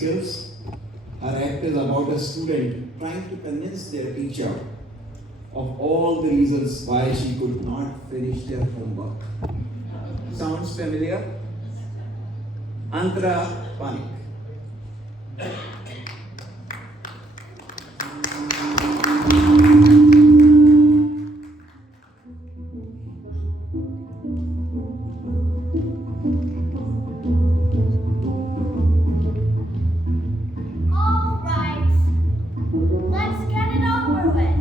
Skills. Her act is about a student trying to convince their teacher of all the reasons why she could not finish their homework. Sounds familiar? Antara Panik. All right, let's get it over with.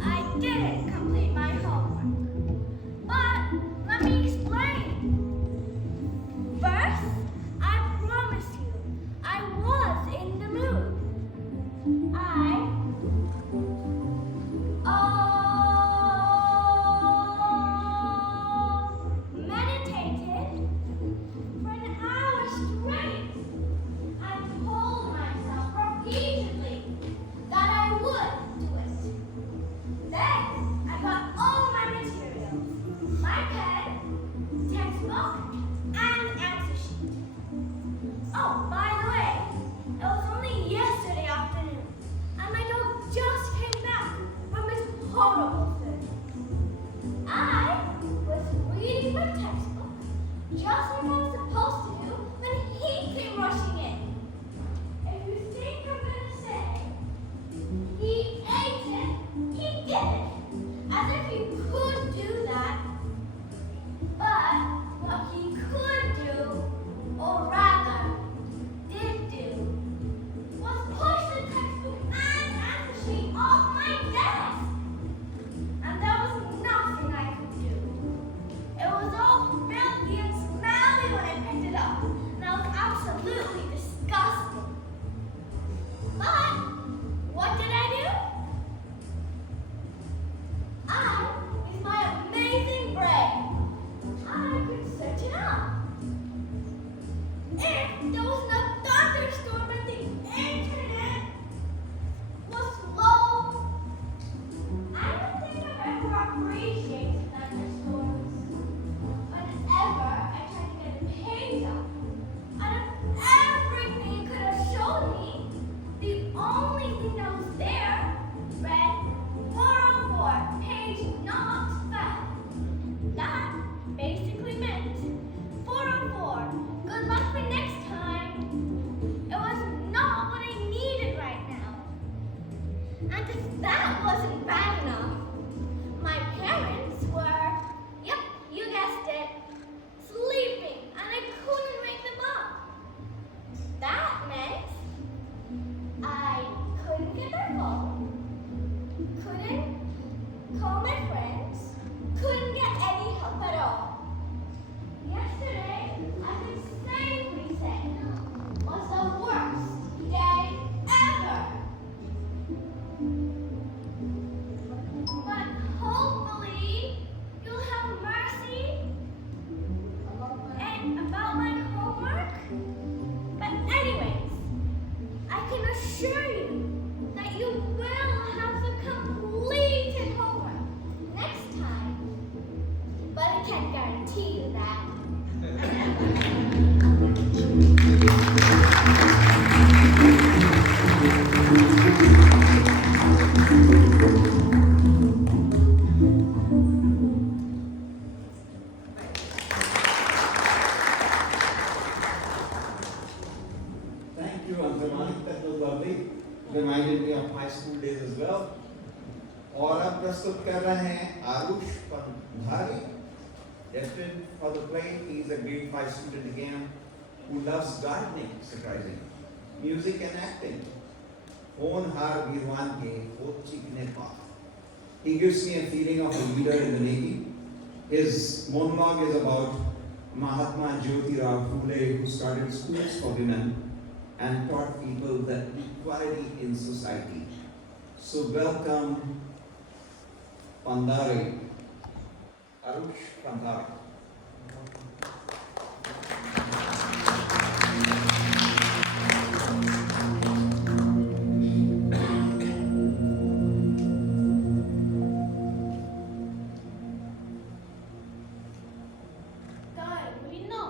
I didn't complete my homework, but let me explain. First, I promise you, I was in the mood. I meditated for an hour straight. I told myself repeatedly that I would do it. Then I got all my materials, my pen, textbook, and answer sheet. Oh, by the way, it was only yesterday afternoon, and my dog just came back from his horrible food. I was reading my textbook just like I was supposed to do when he came rushing in. If you think I'm gonna say he ate it, he didn't. As if he could do that. But what he could do, or rather did do, was push the textbook and answer sheet off my desk. And there was nothing I could do. It was all filthy and smelly when I picked it up, and I was absolutely disgusted. But what did I do? I used my amazing brain. I could search it up. If there was a thunderstorm and the internet was slow, I don't think I've ever appreciated thunderstorms. Whenever I tried to get a page up, out of everything it could have shown me, the only thing that was there read 404, page not found. That basically meant 404, good luck for next time. It was not what I needed right now. And if that wasn't bad enough, my parents were, yep, you guessed it, sleeping, and I couldn't wake them up. That meant I couldn't get their phone, couldn't call my friends, couldn't get any help at all. Yesterday, I could safely say, was the worst day ever. But hopefully, you'll have mercy and about my homework. But anyways, I can assure you that you will have the completed homework next time. But I can't guarantee you that. Thank you, Antara. That was lovely. Reminded me of my school days as well. और अब प्रस्तुत कर रहे हैं Aarush Pandhari. Destined for the play, he is a grade 5 student again who loves gardening, surprising, music and acting. होनहार वीरवान के होत चीखने पा. He gives me a feeling of a leader in the Navy. His monologue is about Mahatma Jyotirao Phule, who started schools for women and taught people the equality in society. So welcome, Pandare, Arush Pandare. तर मुलींनो,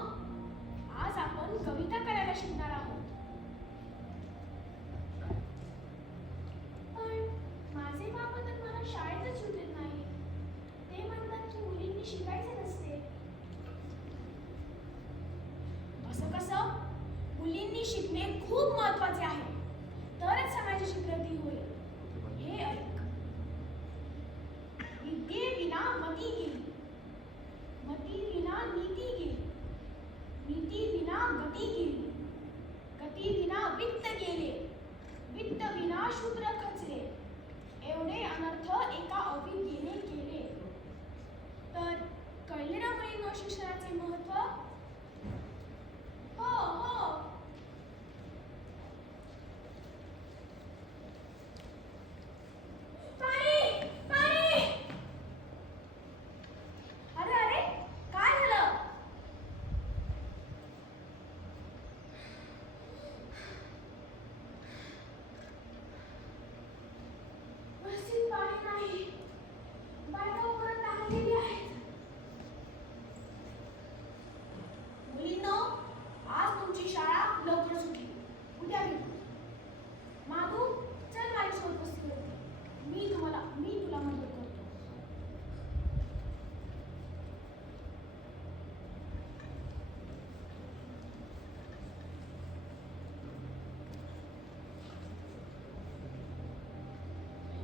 आज आपण कविता करायला शिकणार आहोत. मुलींनी शिकणे खूप महत्वाचे आहे. तरच समाजाची प्रगती होईल. हे ऐक. विद्येविना मती गेली, मतीविना नीती गेली, नीतीविना गती गेली, गतीविना वित्त गेले, वित्तविना शूद्र खचले. एवढे अनर्थ एका अविद्येने केले. तर कळले ना मुलींनो शिक्षणाचे महत्त्व? हो हो. पाणी पाणी. अरे अरे, काय झालं? मस्जिद पाणी नाही. बायका परत टाकलेली आहेत. मुलींनो, आज तुमची शाळा लवकर सुटली. उद्या भेटू. माधू, चल माझ्यासोबत मस्ती करते. मी तुला मदत करतो.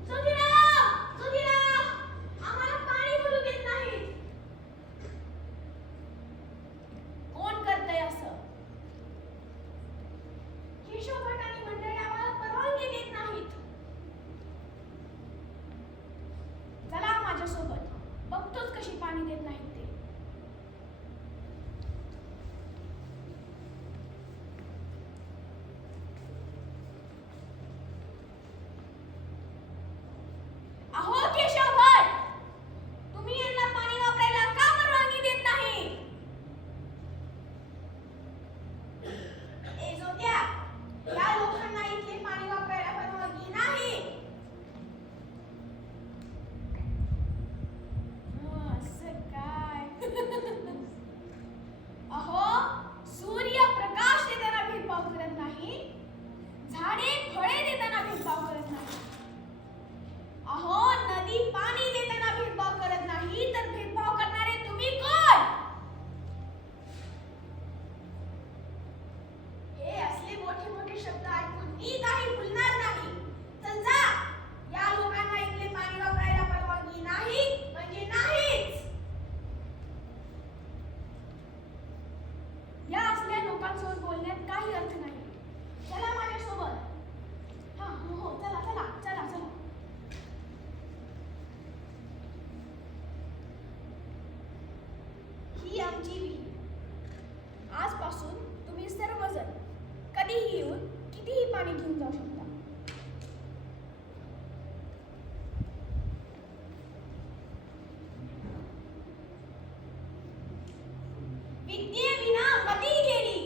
सुधीरा, सुधीरा, आम्हाला पाणी भरू देत नाहीत. कोण करतंय असं? केशव भट आणि मंडळी आम्हाला परवानगी देत नाहीत. चला माझ्यासोबत, बघतोच कशी पाणी देत नाहीत ते. अहो केशव भट, तुम्ही यांना पाणी वापरायला का परवानगी देत नाही? ए जोत्या, या लोकांना इथले पाणी वापरायला परवानगी नाही. असं काय? अहो, सूर्य प्रकाश देताना भेदभाव करत नाही, झाडे फळे देताना भेदभाव करत नाही. अहो, नदी पाणी देताना भेदभाव करत नाही, तर भेदभाव करणारे तुम्ही कोण? हे असले मोठे मोठे शब्द ऐकून मी काही बोलणार नाही. चल जा. या लोकांना इथले पाणी वापरायला परवानगी नाही म्हणजे नाहीच. या असल्या लोकांसोबत बोलण्यात काही अर्थ नाही. चला माझ्यासोबत. हा हो हो, चला चला चला चला. ही आमची विहीर. आजपासून तुम्ही सर्वजण कधीही येऊन कितीही पाणी घेऊन जाऊ शकता. विद्येविना मती गेली,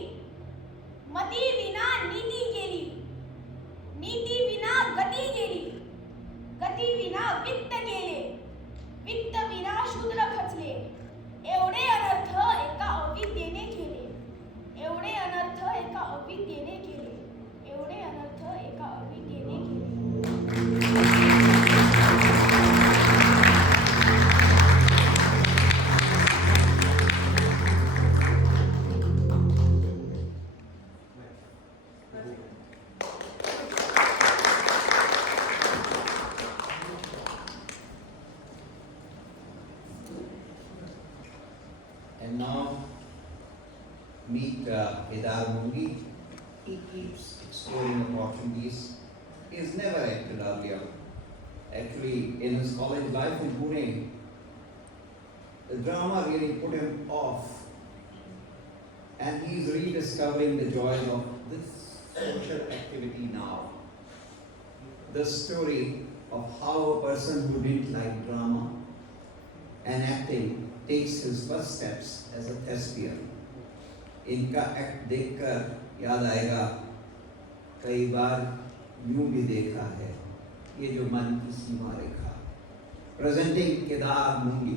मतीविना नीती गेली, नीतीविना गती गेली, गतीविना वित्त गेले, वित्तविना शूद्र खचले. एवढे अनर्थ एका अविद्येने केले. एवढे अनर्थ एका अविद्येने केले. एवढे अनर्थ एका अविद्येने केले. And now meet Kedar Mungi. He keeps exploring opportunities. He's never acted earlier. Actually, in his college life in Pune, the drama really put him off. And he's rediscovering the joys of this social activity now. The story of how a person who didn't like drama and acting takes his first steps as a thespian. इनका act देखकर याद आएगा, कई बार यूं भी देखा है ये जो मन की सीमा रेखा. Presenting Kedar Mungi.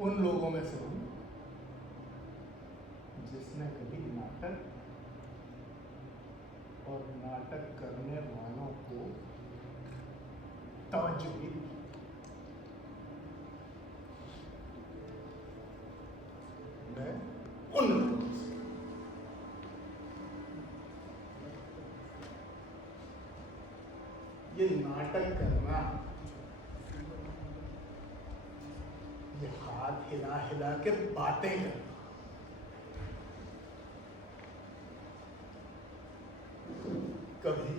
उन लोगों में से हूं जिसने कभी नाटक और नाटक करने वालों को तवज्जो ही दी। मैं उन लोगों में से हूं। ये नाटक करना, ये हाथ हिला हिला के बातें करना, कभी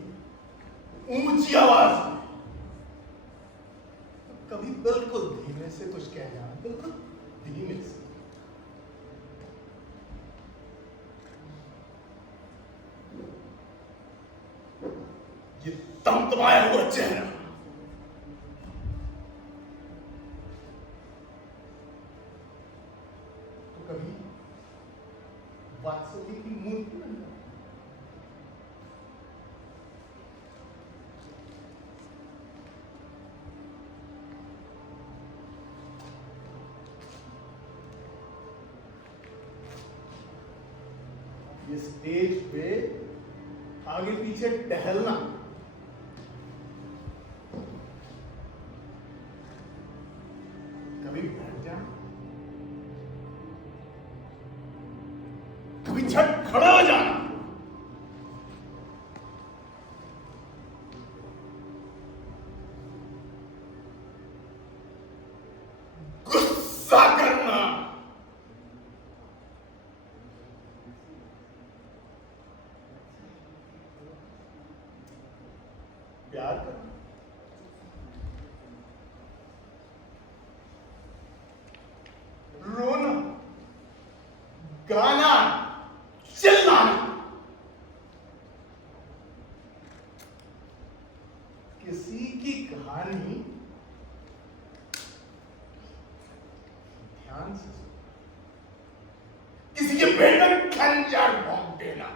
ऊंची आवाज में, कभी बिल्कुल धीमे से कुछ कह जाना, बिल्कुल धीमे से। ये तमतमाया हुआ चेहरा, तो कभी वात्सल्य की मूर्ति बन जाए। ये स्टेज पे आगे पीछे टहलना, कभी बैठ जाना, कभी झट खड़ा हो जाना, गुस्सा करना, प्यार करना, रोना, गाना, चिल्लाना, किसी की कहानी ध्यान से सुनो, किसी के पेट में खंजर भोंक देना,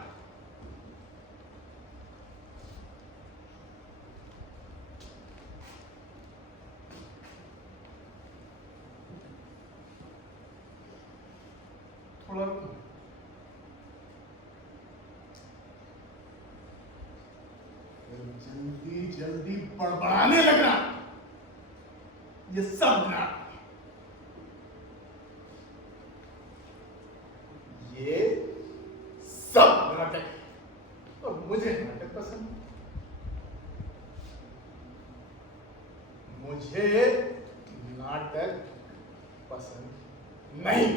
थोड़ा जल्दी जल्दी बड़बड़ाने लगना, ये सब नाटक है। ये सब नाटक है और मुझे नाटक पसंद है। मुझे नाटक पसंद नहीं।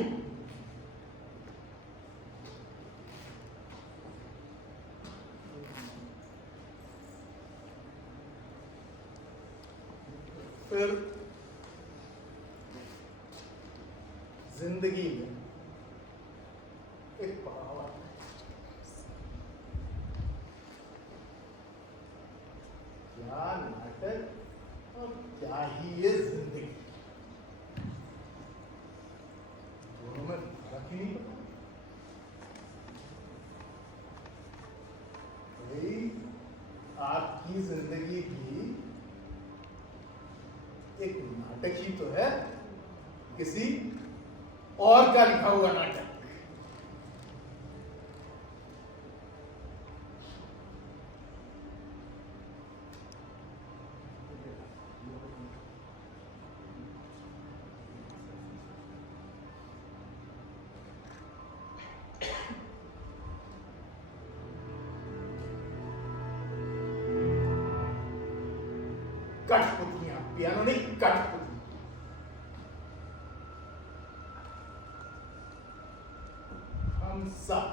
फिर जिंदगी में एक पड़ाव आता है, क्या नाटक और क्या ही ये जिंदगी, दोनों में फर्क ही नहीं पता। भाई आपकी जिंदगी भी एक नाटक ही तो है, किसी और का लिखा हुआ नाटक। कठपुतलियां, पियानो नहीं, कठपुतलियां। हम सब,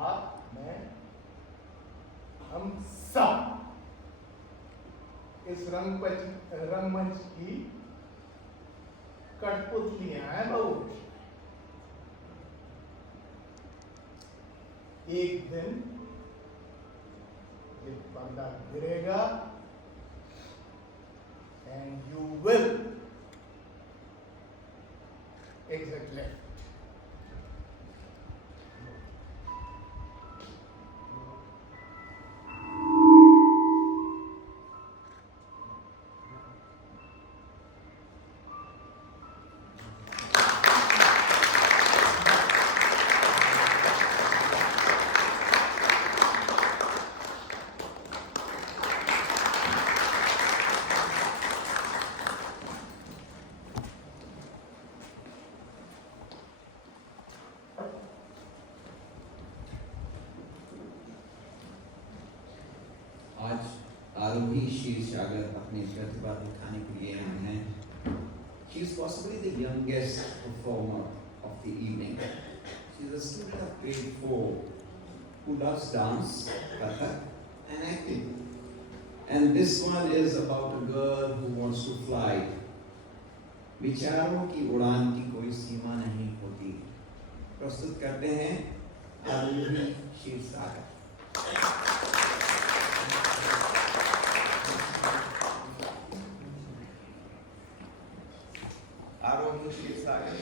आप, मैं, हम सब इस रंगमंच की कठपुतलियां हैं बहू। एक दिन ये पर्दा गिरेगा and you will exit left. सागर अपनी प्रतिभा दिखाने के लिए आए हैं. She is possibly the youngest performer of the evening. She is a student of grade 4 who loves dance, Kathak, and acting. And this one is about a girl who wants to fly. विचारों की उड़ान की कोई सीमा नहीं होती. प्रस्तुत करते हैं आरोही क्षीरसागर. आरोही Kshirsagar.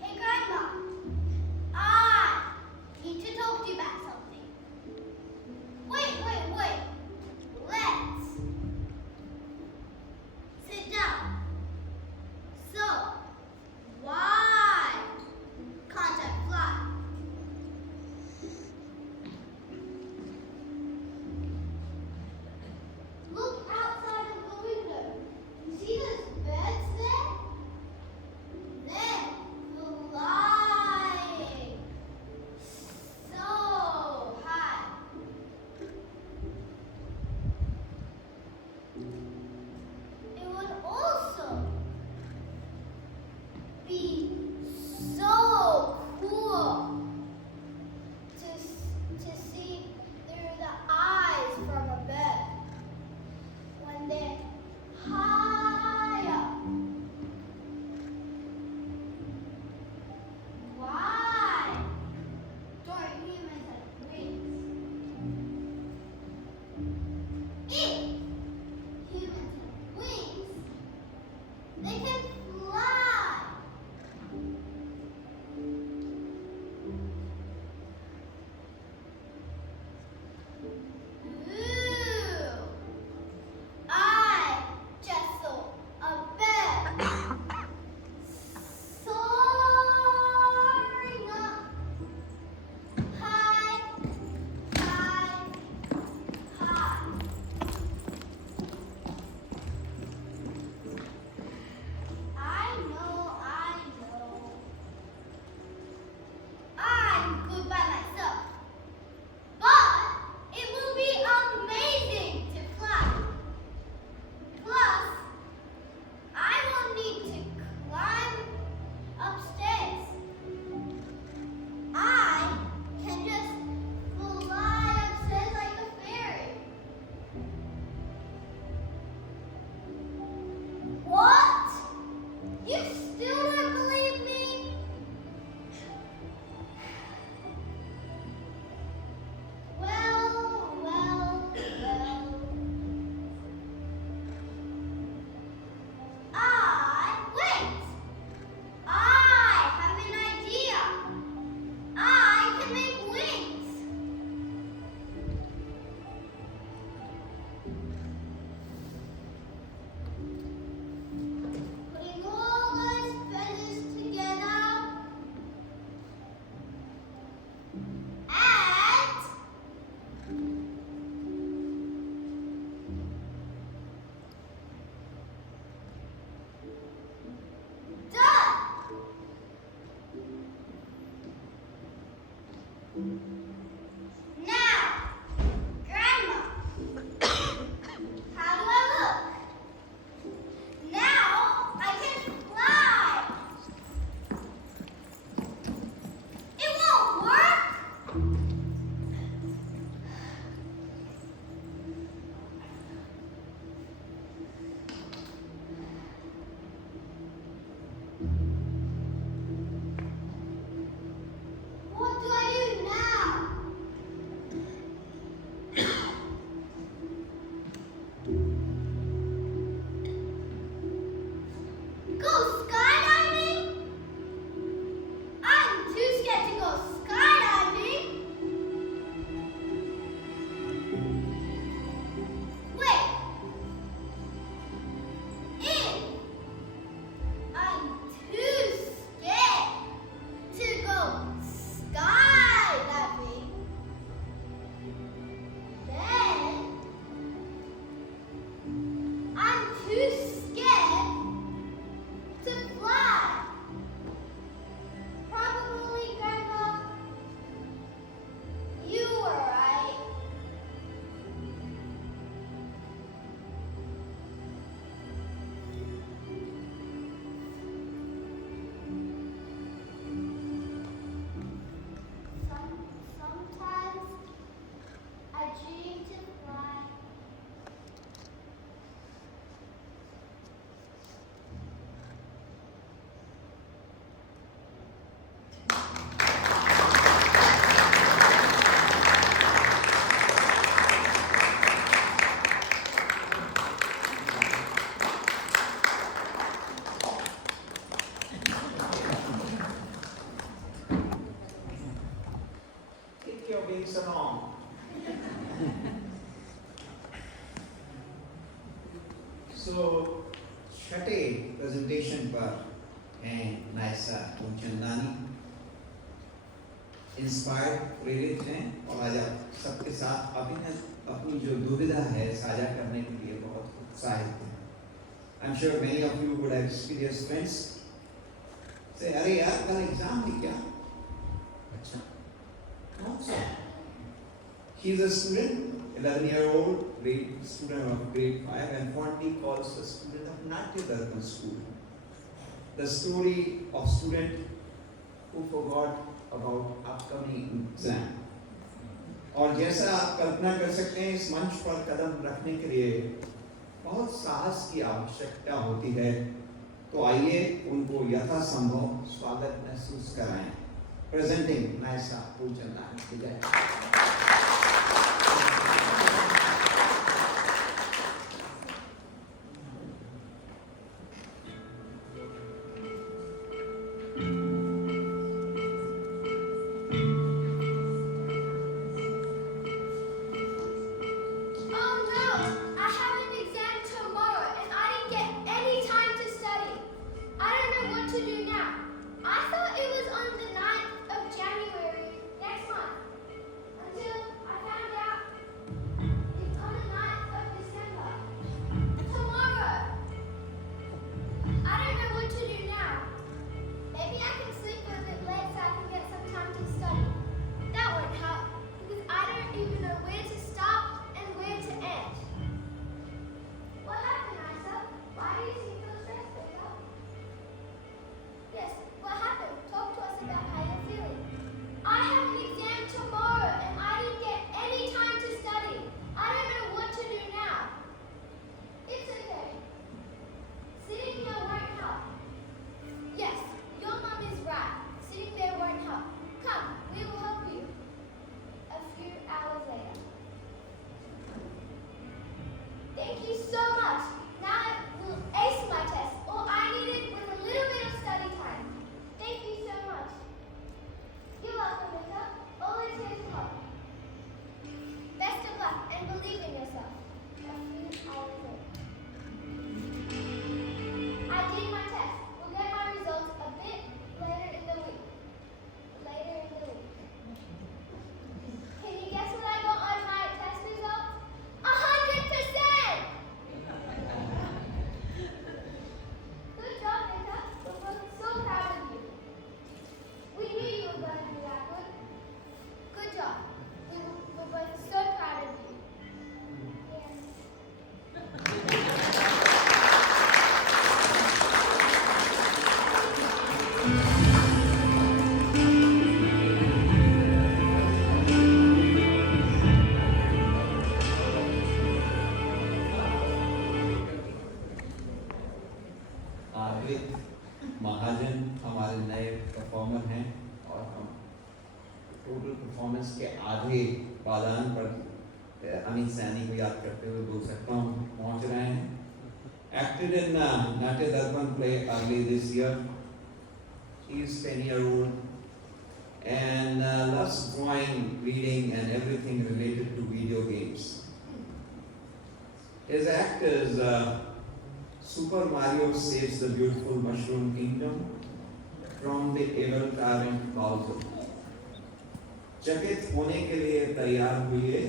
Hey, Grandma. I need to talk to you about something. So, छठे प्रेजेंटेशन पर हैं नायसा मूलचंदानी, इंस्पायर्ड, प्रेरित हैं और आज आप सबके साथ अपनी जो दुविधा है साझा करने के लिए बहुत उत्साहित हैं। I'm sure many of you would have experienced friends say, अरे यार कल एग्जाम है क्या? अच्छा, कौन सा? He is a student, 11-year-old, student of grade 5 and fondly calls a student of Natya Darpan school. The story of student who forgot about upcoming exam. और जैसा आप कल्पना कर सकते हैं, इस मंच पर कदम रखने के लिए बहुत साहस की आवश्यकता होती है। तो आइए उनको यथासंभव स्वागत महसूस कराएं। Presenting Naysa Moolchandani. Oh no, I have an exam tomorrow and I didn't get any time to study. I don't know what to do now. I thought it was on the 9th of January next month until I found out it's on the 9th of December. Tomorrow. I don't know what to do now. Maybe I can sleep a bit late so I can get some time to study. That won't help because I don't even know where to start and where to end. What happened, Isa? Why do you seem so stressed, Becca? Yes, what happened? Talk to us about how you're feeling. I have an exam tomorrow and I didn't get any time to study. I don't know what to do now. It's okay. Sitting here won't help. Yes, your mum is right. Sitting there won't help. Come, we will help you. A few hours later. Thank you so much. Now I will ace my test. All I needed was a little bit of study time. Thank you so much. You're welcome, Mika. Always here to help. Best of luck and believe in yourself. A few hours later. I did my test. We'll get my results a bit later in the week. Later in the week. Can you guess what I got on my test results? 100%! Good job, Nika. We're both so proud of you. We knew you were going to do that good. Good job. We're both so proud of you. Yes. Aditya महाजन हमारे नए performer हैं और हम total performance के आधे पादान पर अमित सैनी को याद करते हुए बोल सकता हूँ पहुँच रहे हैं। Acted in Natya Darpan play early this year. He is 10-year-old and loves drawing, reading and everything related to video games. His act is Super Mario saves the beautiful mushroom kingdom from the evil tyrant Bowser. चकित होने के लिए तैयार हुए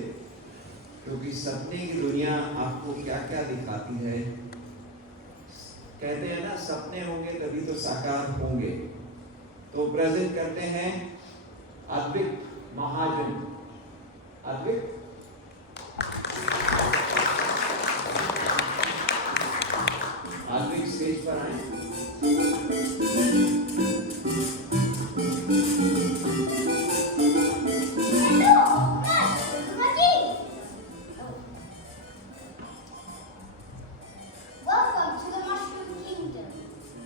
क्योंकि सपने की दुनिया आपको क्या क्या दिखाती है। कहते हैं ना, सपने होंगे तभी तो साकार होंगे। तो प्रेजेंट करते हैं अद्विक महाजन। अद्विक स्टेज पर आए। Welcome to the Mushroom Kingdom,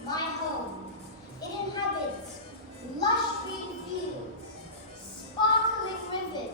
my home. It inhabits lush green fields, sparkling rivers,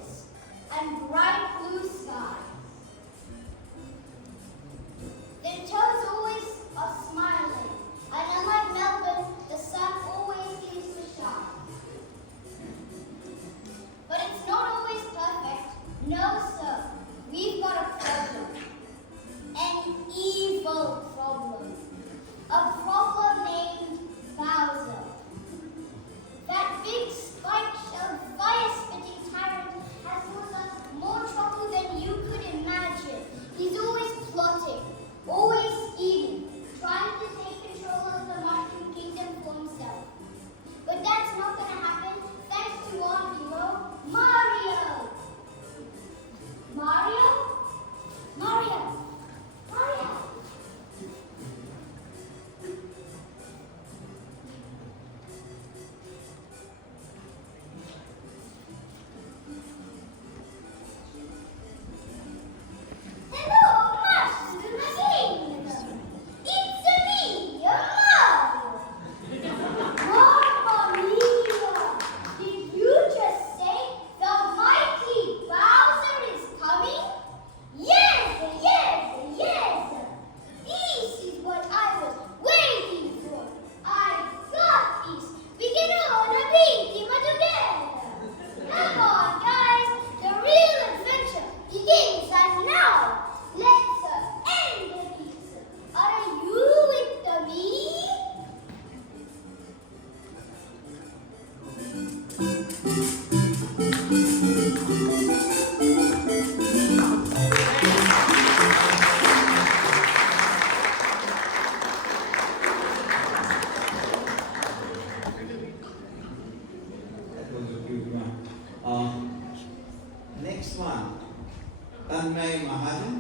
Tanmay Mahajan,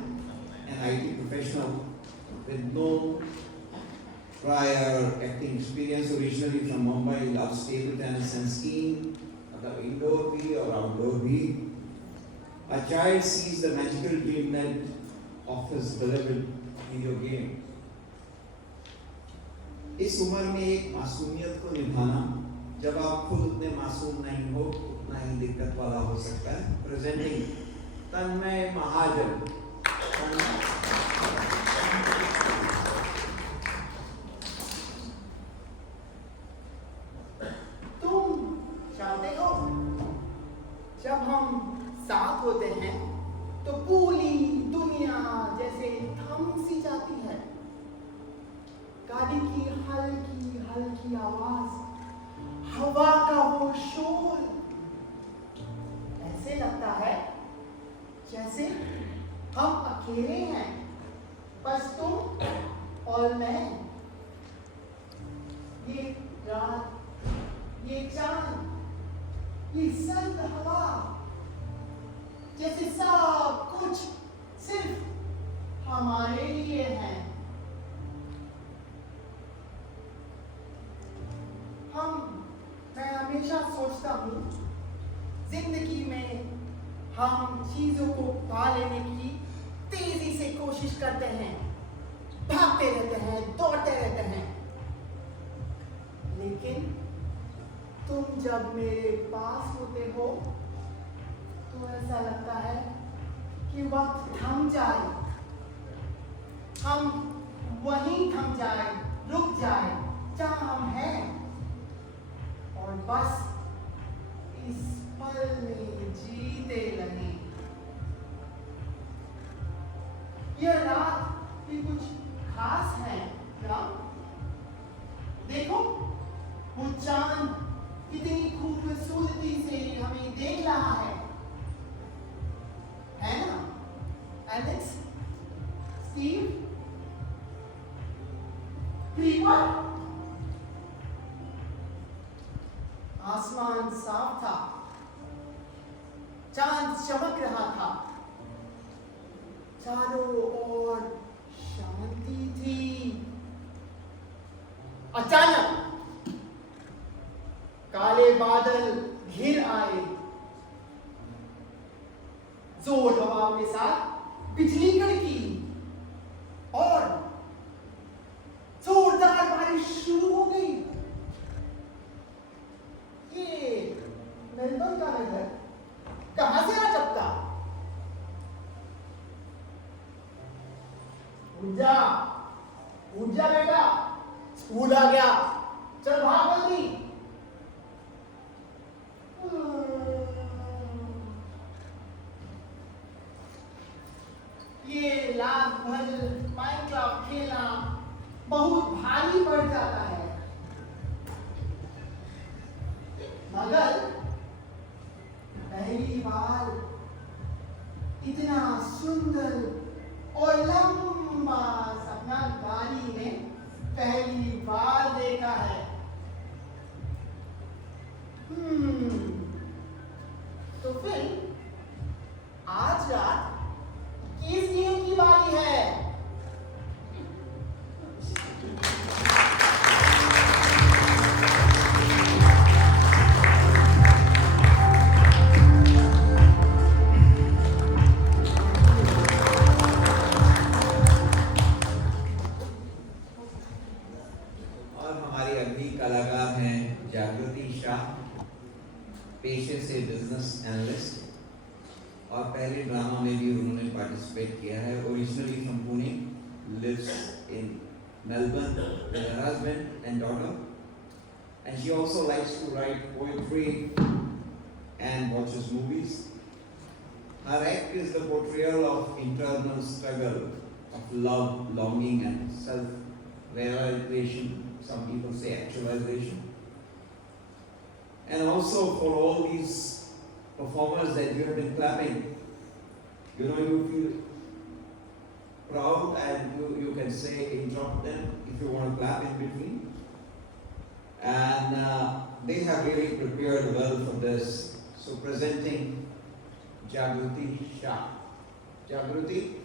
an IT professional with no prior acting experience, originally from Mumbai, loves table tennis and skiing, either indoor भी or outdoor भी. A child sees the magical dreamland of his beloved video game. इस उम्र में एक मासूमियत को निभाना, जब आप खुद उतने मासूम नहीं हो, उतना ही दिक्कत वाला हो सकता है. Presenting तन्मय महाजन. तुम जानते हो, जब हम साथ होते हैं तो पूरी दुनिया जैसे थम सी जाती है. गाड़ी की हल्की हल्की आवाज, हवा का वो शोर, ऐसे लगता है जैसे हम अकेले हैं, बस तुम और मैं. ये रात, ये चांद, ये सर्द हवा, जैसे सब कुछ सिर्फ हमारे लिए है. मैं हमेशा सोचता हूँ, जिंदगी में हम चीजों को पा लेने की तेजी से कोशिश करते हैं, भागते रहते हैं, दौड़ते रहते हैं, लेकिन तुम जब मेरे पास होते हो तो ऐसा लगता है कि वक्त थम जाए, हम वहीं थम जाए, रुक जाए जहां हम हैं, और बस इस पल में जीते लगे. यह रात भी कुछ खास है ना? देखो, वो चांद कितनी खूबसूरती से हमें देख रहा है ना? Alex, Steve, Cleaver. आसमान साफ था, चांद चमक रहा था, चारों ओर शांति थी. अचानक काले बादल घिर आए, जोर हवाओं के साथ बिजली कड़की और जोरदार बारिश शुरू हो गई. ये मेलबर्न का नगर कहां से आ सकता? ऊर्जा, ऊर्जा बेटा, स्कूल आ गया, चल भाग जल्दी. ये रात भर माइनक्राफ्ट खेलना बहुत भारी पड़ जाता है, मगर पहली बार इतना सुंदर और लंबा सपना गाड़ी ने पहली बार देखा है. तो फिर आज रात किस गेम की बारी है? पेशे से बिजनेस एनालिस्ट, और पहले ड्रामा में भी उन्होंने पार्टिसिपेट किया है. Originally from Pune, lives in Melbourne with her husband and daughter, and she also likes to write poetry and watches movies. Her act is the portrayal of internal struggle of love, longing and self-realization. Some people say actualization. And also for all these performers that you have been clapping, you know, you feel proud and you can say interrupt them if you want to clap in between. And they have really prepared well for this. So presenting Jagruti Shah. Jagruti.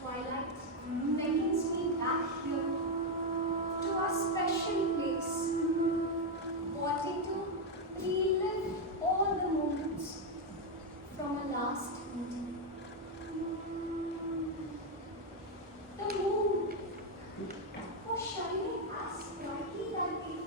Twilight beckons me back here to our special place, wanting to relive all the moments from our last meeting. The moon was shining as brightly that day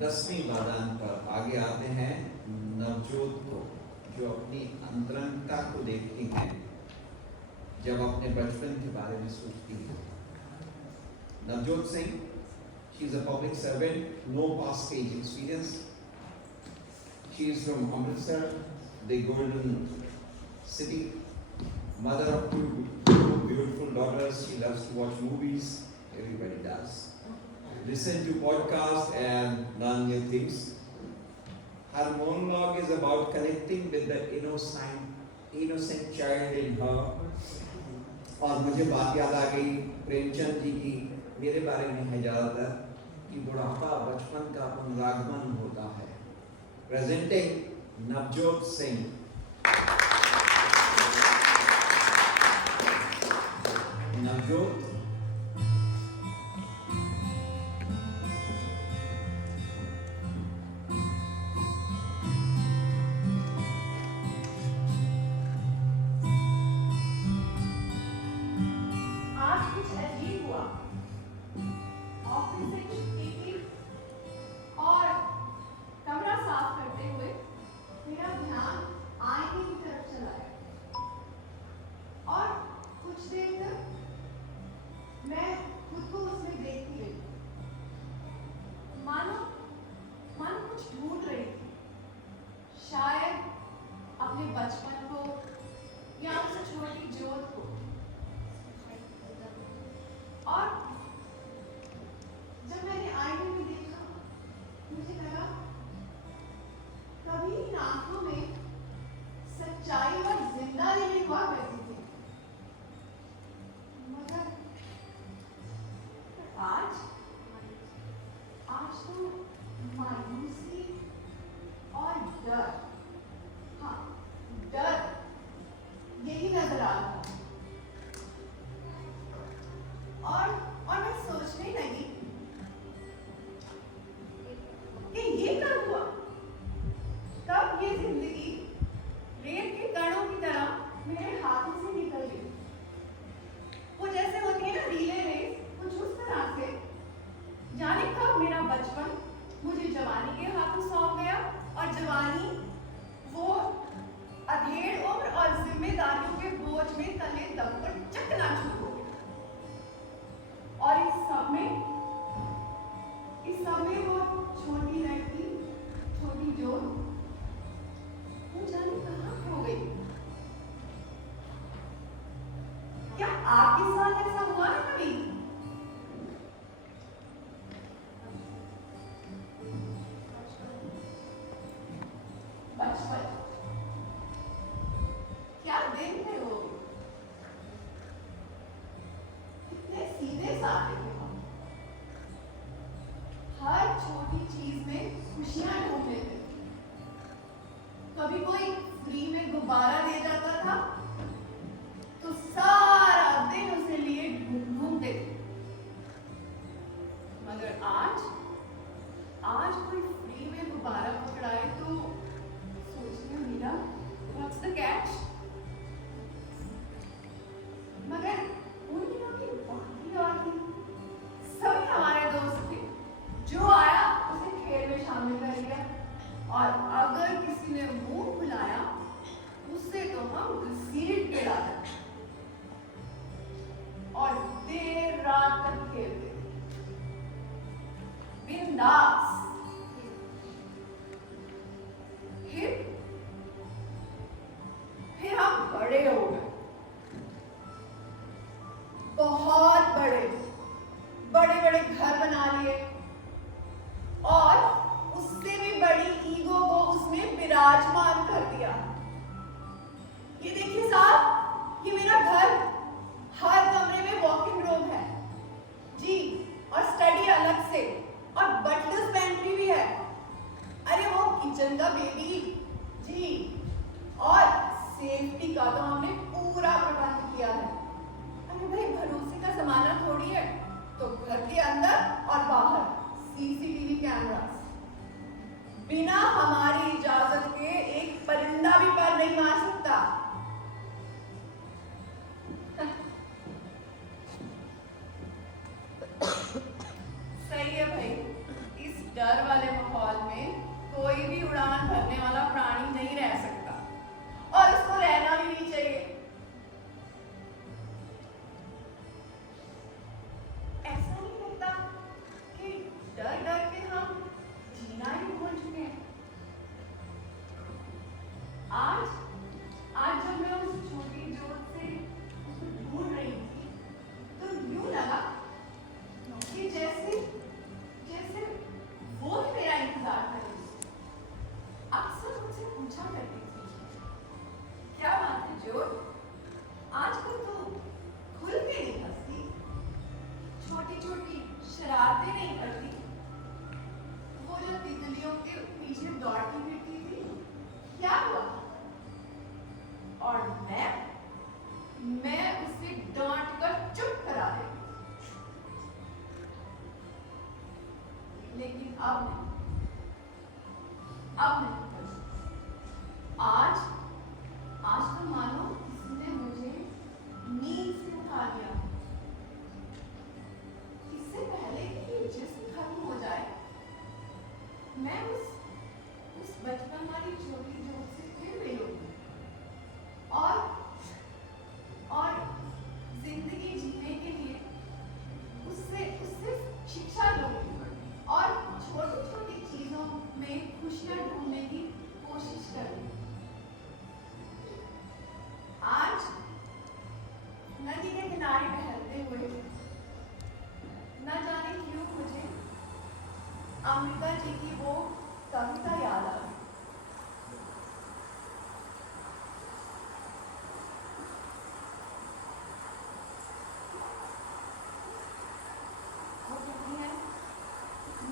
10वीं बादान पर आगे आते हैं नवजोत को, जो अपनी अंतरंगता को देखती हैं जब अपने बचपन के बारे में सोचती है। Navjot Singh, she is a public servant, no past stage experience. She is from Amritsar, the golden city, mother of two beautiful daughters. She loves to watch movies, everybody does. Listen to podcasts and learn new things. Her monologue is about connecting with the innocent child in her. और मुझे बात याद आ गई प्रेमचंद जी की, मेरे बारे में है ज़्यादातर कि बुढ़ापा बचपन का पुनरागमन होता है। प्रेजेंटिंग नवजोत सिंह। नवजोत बचपन को या उस छोटी जोत को। और जब मैंने आईने में देखा, मुझे लगा कभी इन आंखों में सच्चाई और जिंदा रहने हुआ करती थी, मगर आज तो मायूसी और डर, हाँ डर, यही नजर आ रहा। और मैं सोचने लगी कि ये कब हुआ, कब ये जिंदगी रेत के कणों की तरह मेरे हाथों से निकल गई। वो जैसे होती है ना रिले रेस, कुछ उस तरह से। जाने कब मेरा बचपन मुझे जवानी के हाथों सौंप गया और जवानी वो अधेड़ उम्र और जिम्मेदारियों के बोझ में तले दबकर चकनाचूर हो गया। और इस सब में वो छोटी लड़की, छोटी जोत, वो जाने कहाँ खो गई। क्या आपके साथ ऐसा हुआ है कभी? बचपन क्या दिन थे वो, कितने सीधे साधे थे हम। हर छोटी चीज में खुशियां ढूंढ लेते थे। कभी कोई फ्री में गुब्बारा दे जाता था तो सारा दिन उसे लिए ढूंढते थे। मगर आज कोई फ्री में गुब्बारा पकड़ाए तो सोचने मिला, व्हाट्स द कैच? मगर उन दिनों की बात ही और थी। सभी हमारे दोस्त थे, जो आया उसे खेल में शामिल कर लिया, और अगर किसी ने मुंह बुलाया उससे तो हम घसीट के लाते और देर रात तक खेलते बिंदास। फिर हम बड़े हो गए, बहुत बड़े घर बना लिए और उससे भी बड़ी ईगो को उसमें विराजमान कर दिया। ये देखिए साहब, ये मेरा घर, हर कमरे में वॉक इन रूम है जी, और स्टडी अलग से, और बटलर्स पेंट्री भी है। अरे वो किचन का बेबी जी, और सेफ्टी का तो हमने पूरा प्रबंध किया है। अरे भाई, भरोसे का जमाना थोड़ी है, तो घर के अंदर और बाहर सीसीटीवी कैमरास। बिना हमारी इजाजत के एक परिंदा भी पर नहीं मार सकता। सही है भाई, इस डर वाले लेकिन अब नहीं, अब नहीं। आज आज तो मानो किसने मुझे नींद से उठा दिया। इससे पहले कि ये जिस्म खत्म हो जाए, मैं उस बचपन वाली छोटी जोत से फिर मिलूंगी और जिंदगी जीने के लिए उससे शिक्षा लूंगी और छोटी छोटी चीजों में खुशियां ढूंढने की कोशिश करूंगी। आज नदी के किनारे टहलते हुए न जाने क्यों मुझे अमृता जी की वो कविता याद आ गई। वो कहती है,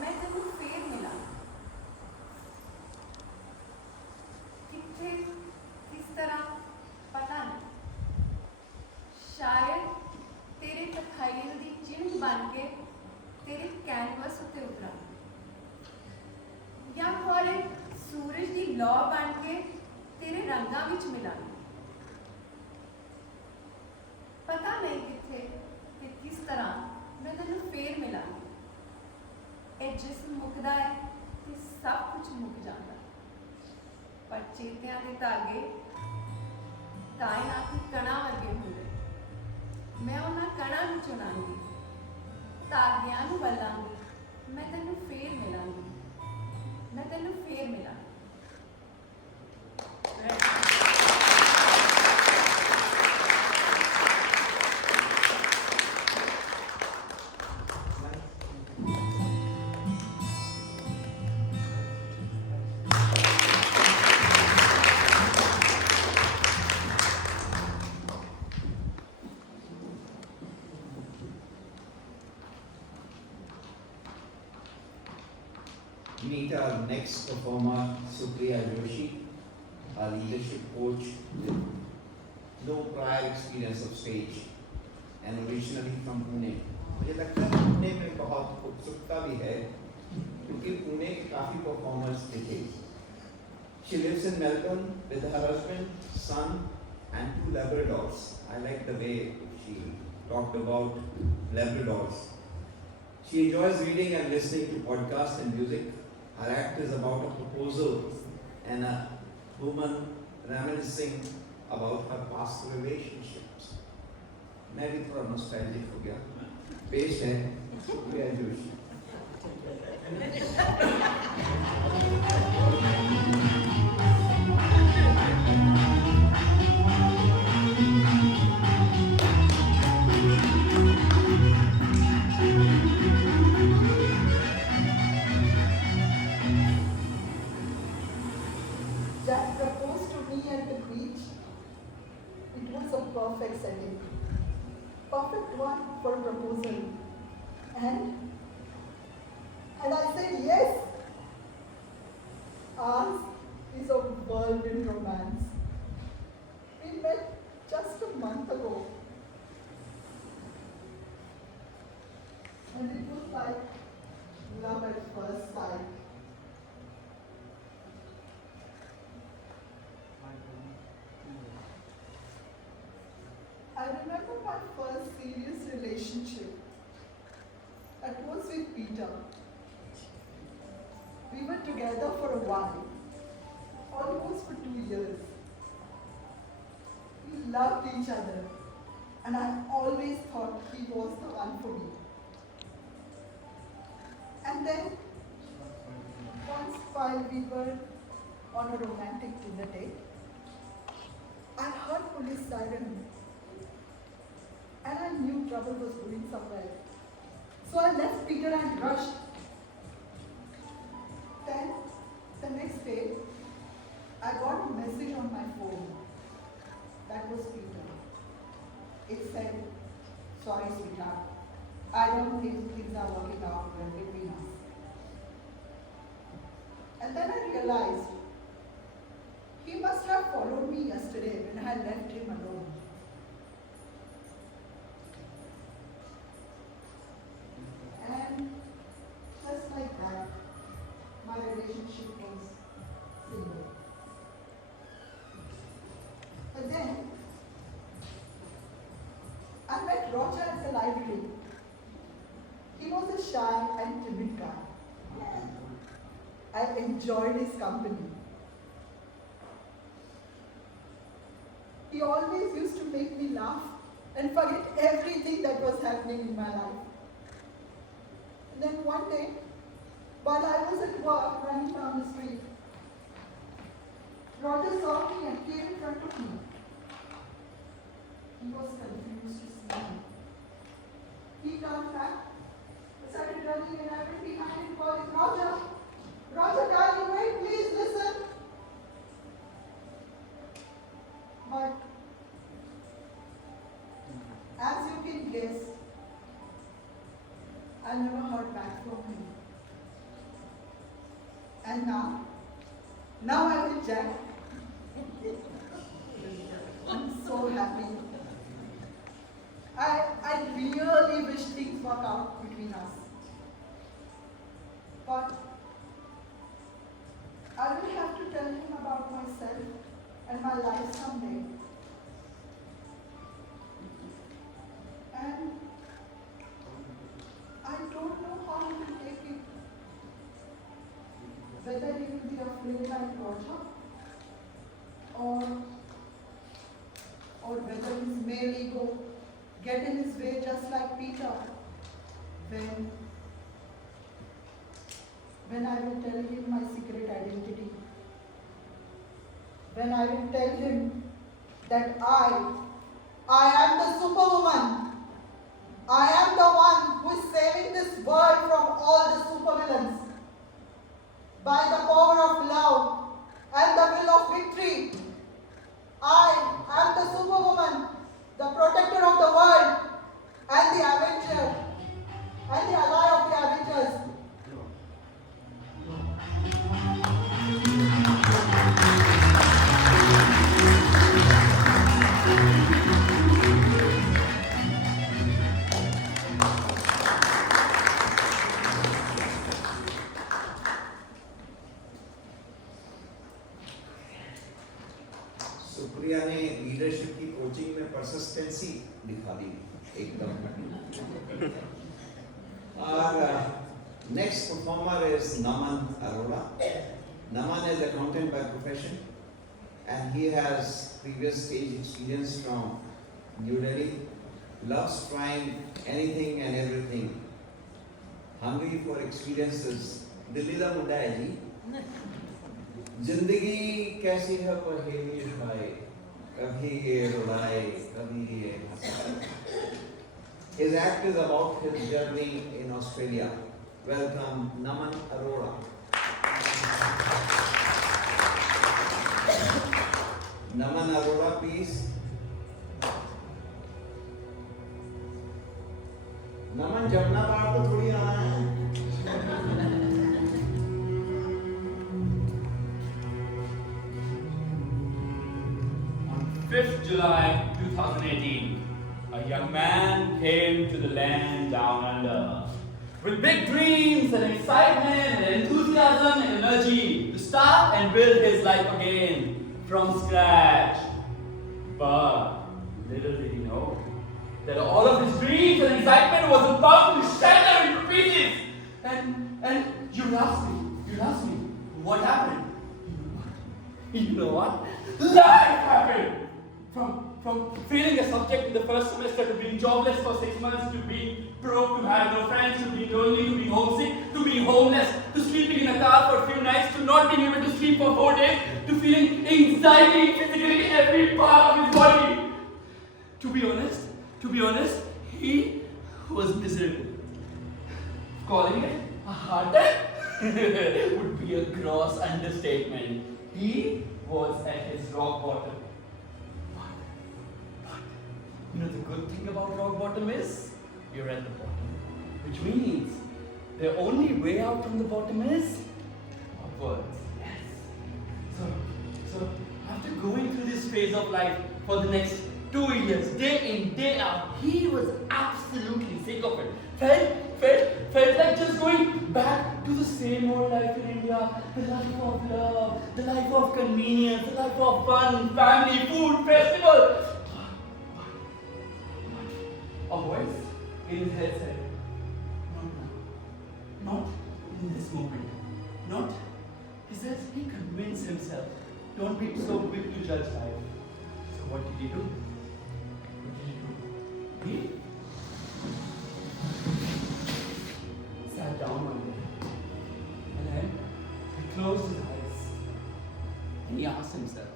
मैं तेनू फेर मिला, किथे किस तरह पता नहीं, शायद तेरे तखाइल दी चिन्ह बन के तेरे कैनवस उत्ते उतरा, या खोरे सूरज दी लौ बन के तेरे रंगां विच मिलांगी। पता नहीं किथे ते किस तरह मैं तेनू फेर मिलांगी। ए जिस्म मुकदा है ते सब कुछ मुक जांदा, पर चेतियां दे धागे कायनात दे कणां वर्गे हुंदे। मैं उन्हां कणां नूं चुनांगी, धागियां नूं वल्लांगी, मैं तेनू फेर मिलांगी, मैं तेनू फेर मिलांगी। Meet our next performer, Supriya Joshi, a leadership coach with no prior experience of stage and originally from Pune. मुझे लगता है पुणे में बहुत उत्सुकता भी है क्योंकि पुणे के काफी परफॉर्मर्स दिखे। She lives in Melbourne with her husband, son, and 2 Labradors. I like the way she talked about Labradors. She enjoys reading and listening to podcasts and music. Her act is about a proposal and a woman reminiscing about her past relationships. मैं भी थोड़ा nostalgic हो गया। पेश है Supriya Joshi. Jack proposed to me at the beach. It was a perfect setting. Perfect one for a proposal. And I said yes. Ours is a whirlwind romance. We met just a month ago. And it was like love at first sight. I remember my first serious relationship. That was with Peter. We were together for a while, almost for 2 years. We loved each other, and I always thought he was the one for me. And then, once while we were on a romantic dinner date, I heard police siren. And I knew trouble was brewing somewhere. So I left Peter and rushed. Then, the next day, I got a message on my phone. That was Peter. It said, "Sorry, sweetheart. I don't think things are working out well between us." And then I realized he must have followed me yesterday when I left him alone. And just like that, I enjoyed his company. He always used to make me laugh and forget everything that was happening in my life. And then one day, while I was at work running down the street, Roger saw me and came in front of me. He was confused to see me. He turned back, started running, and I went behind him calling, Roger! Roger, darling, wait, please listen. But as you can guess, I never heard back from him. And now I'm with Jack. I'm so happy. I really wish things work out between us. But I will have to tell him about myself and my life someday. And I don't know how he will take it. Whether he will be afraid like Roger, or whether his male ego get in his way just like Peter when I will tell him my secret identity. When I will tell him that I am the superwoman. I am the one who is saving this world from all the supervillains. By the power of love and the will of victory, I am the superwoman, the protector of the world, and the avenger, and the ally of the avengers. Supriya ने leadership की coaching में persistency दिखा दी एकदम। और next performer is Naman Arora. Naman is accountant by profession and he has previous stage experience from New Delhi. Loves trying anything and everything. Hungry for experiences. Delhi का मुंडा है जी। जिंदगी कैसी है पहेली है, कभी ये रुलाए कभी ये हंसाए। His act is about his journey in Australia. Welcome Naman Arora. Naman Arora, please. नमन जमुना पार तो थोड़ी आना है। 5th July 2018, a young man came to the land down under with big dreams and excitement and enthusiasm and energy to start and build his life again from scratch. But little did he know that all of his dreams and excitement was about to shatter into pieces. And you asked me, what happened? You know what? Life happened! From failing a subject in the first semester to being jobless for 6 months, to being broke, to have no friends, to being lonely, to being homesick, to being homeless, to sleeping in a car for a few nights, to not being able to sleep for 4 days, to feeling anxiety physically in every part of his body. To be honest, he was miserable. Calling it a heart attack would be a gross understatement. He was at his rock bottom. You know, the good thing about rock bottom is you're at the bottom, which means the only way out from the bottom is upwards. Yes. So after going through this phase of life for the next 2 years, day in, day out, he was absolutely sick of it. Felt like just going back to the same old life in India, the life of love, the life of convenience, the life of fun, family, food, festival. A voice in his head said, not now, not in this moment, not himself. Don't be so quick to judge life. So what did he do? He sat down one day and then he closed his eyes and he asked himself,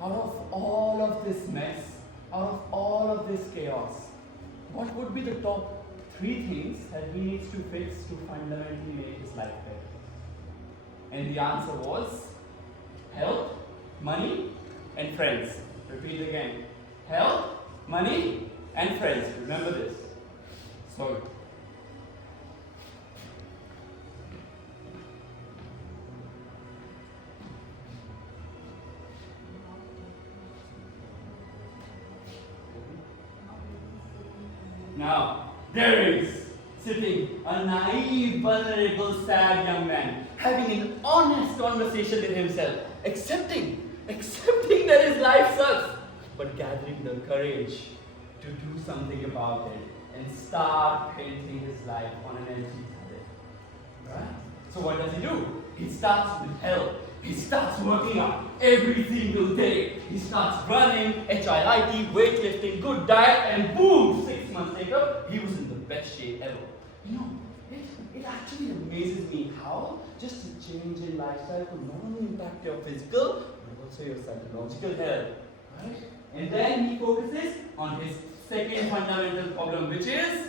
out of all of this mess, out of all of this chaos, what would be the top 3 things that he needs to fix to fundamentally make his life better? And the answer was health, money, and friends. Repeat again. Health, money, and friends. Remember this. Sorry. Now, there is sitting a naive, vulnerable, sad young man having an honest conversation with himself, accepting that his life sucks, but gathering the courage to do something about it and start painting his life on an empty tablet. Right? So what does he do? He starts with health. He starts working out every single day. He starts running, HIIT, weightlifting, good diet, and boom! 6 months later, he was in the best shape ever. You know, it actually amazes me how just a change in lifestyle could not only impact your physical, but also your psychological health. Right? And then he focuses on his second fundamental problem, which is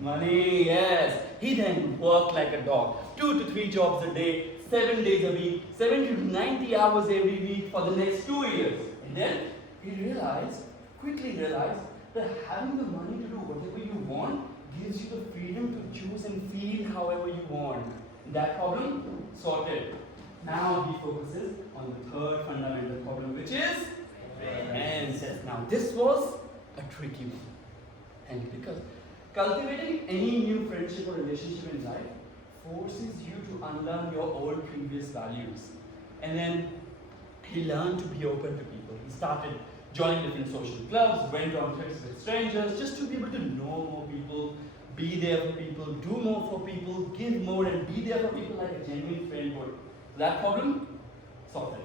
money. Yes. He then worked like a dog, 2 to 3 jobs a day, 7 days a week, 70 to 90 hours every week for the next 2 years. And then he quickly realized that having the money to do whatever you want gives you the freedom to choose and feel however you want. That problem sorted. Now he focuses on the third fundamental problem, which is friends. Now this was a tricky one. And because cultivating any new friendship or relationship in life forces you to unlearn your old previous values. And then he learned to be open to people. He started joining different social clubs, went on trips with strangers, just to be able to know more people, be there for people, do more for people, give more, and be there for people like a genuine friend would. That problem sorted.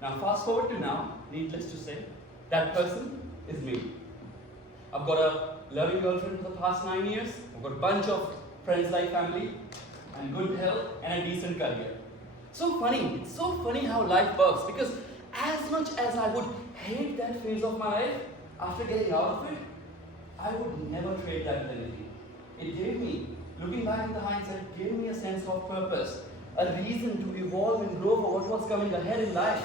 Now fast forward to now, needless to say, that person is me. I've got a loving girlfriend for the past 9 years. I've got a bunch of friends like family, and good health, and a decent career. So funny, it's so funny how life works, because as much as I would hate that phase of my life, after getting out of it, I would never trade that with anything. It gave me, looking back in the hindsight, it gave me a sense of purpose, a reason to evolve and grow for what was coming ahead in life.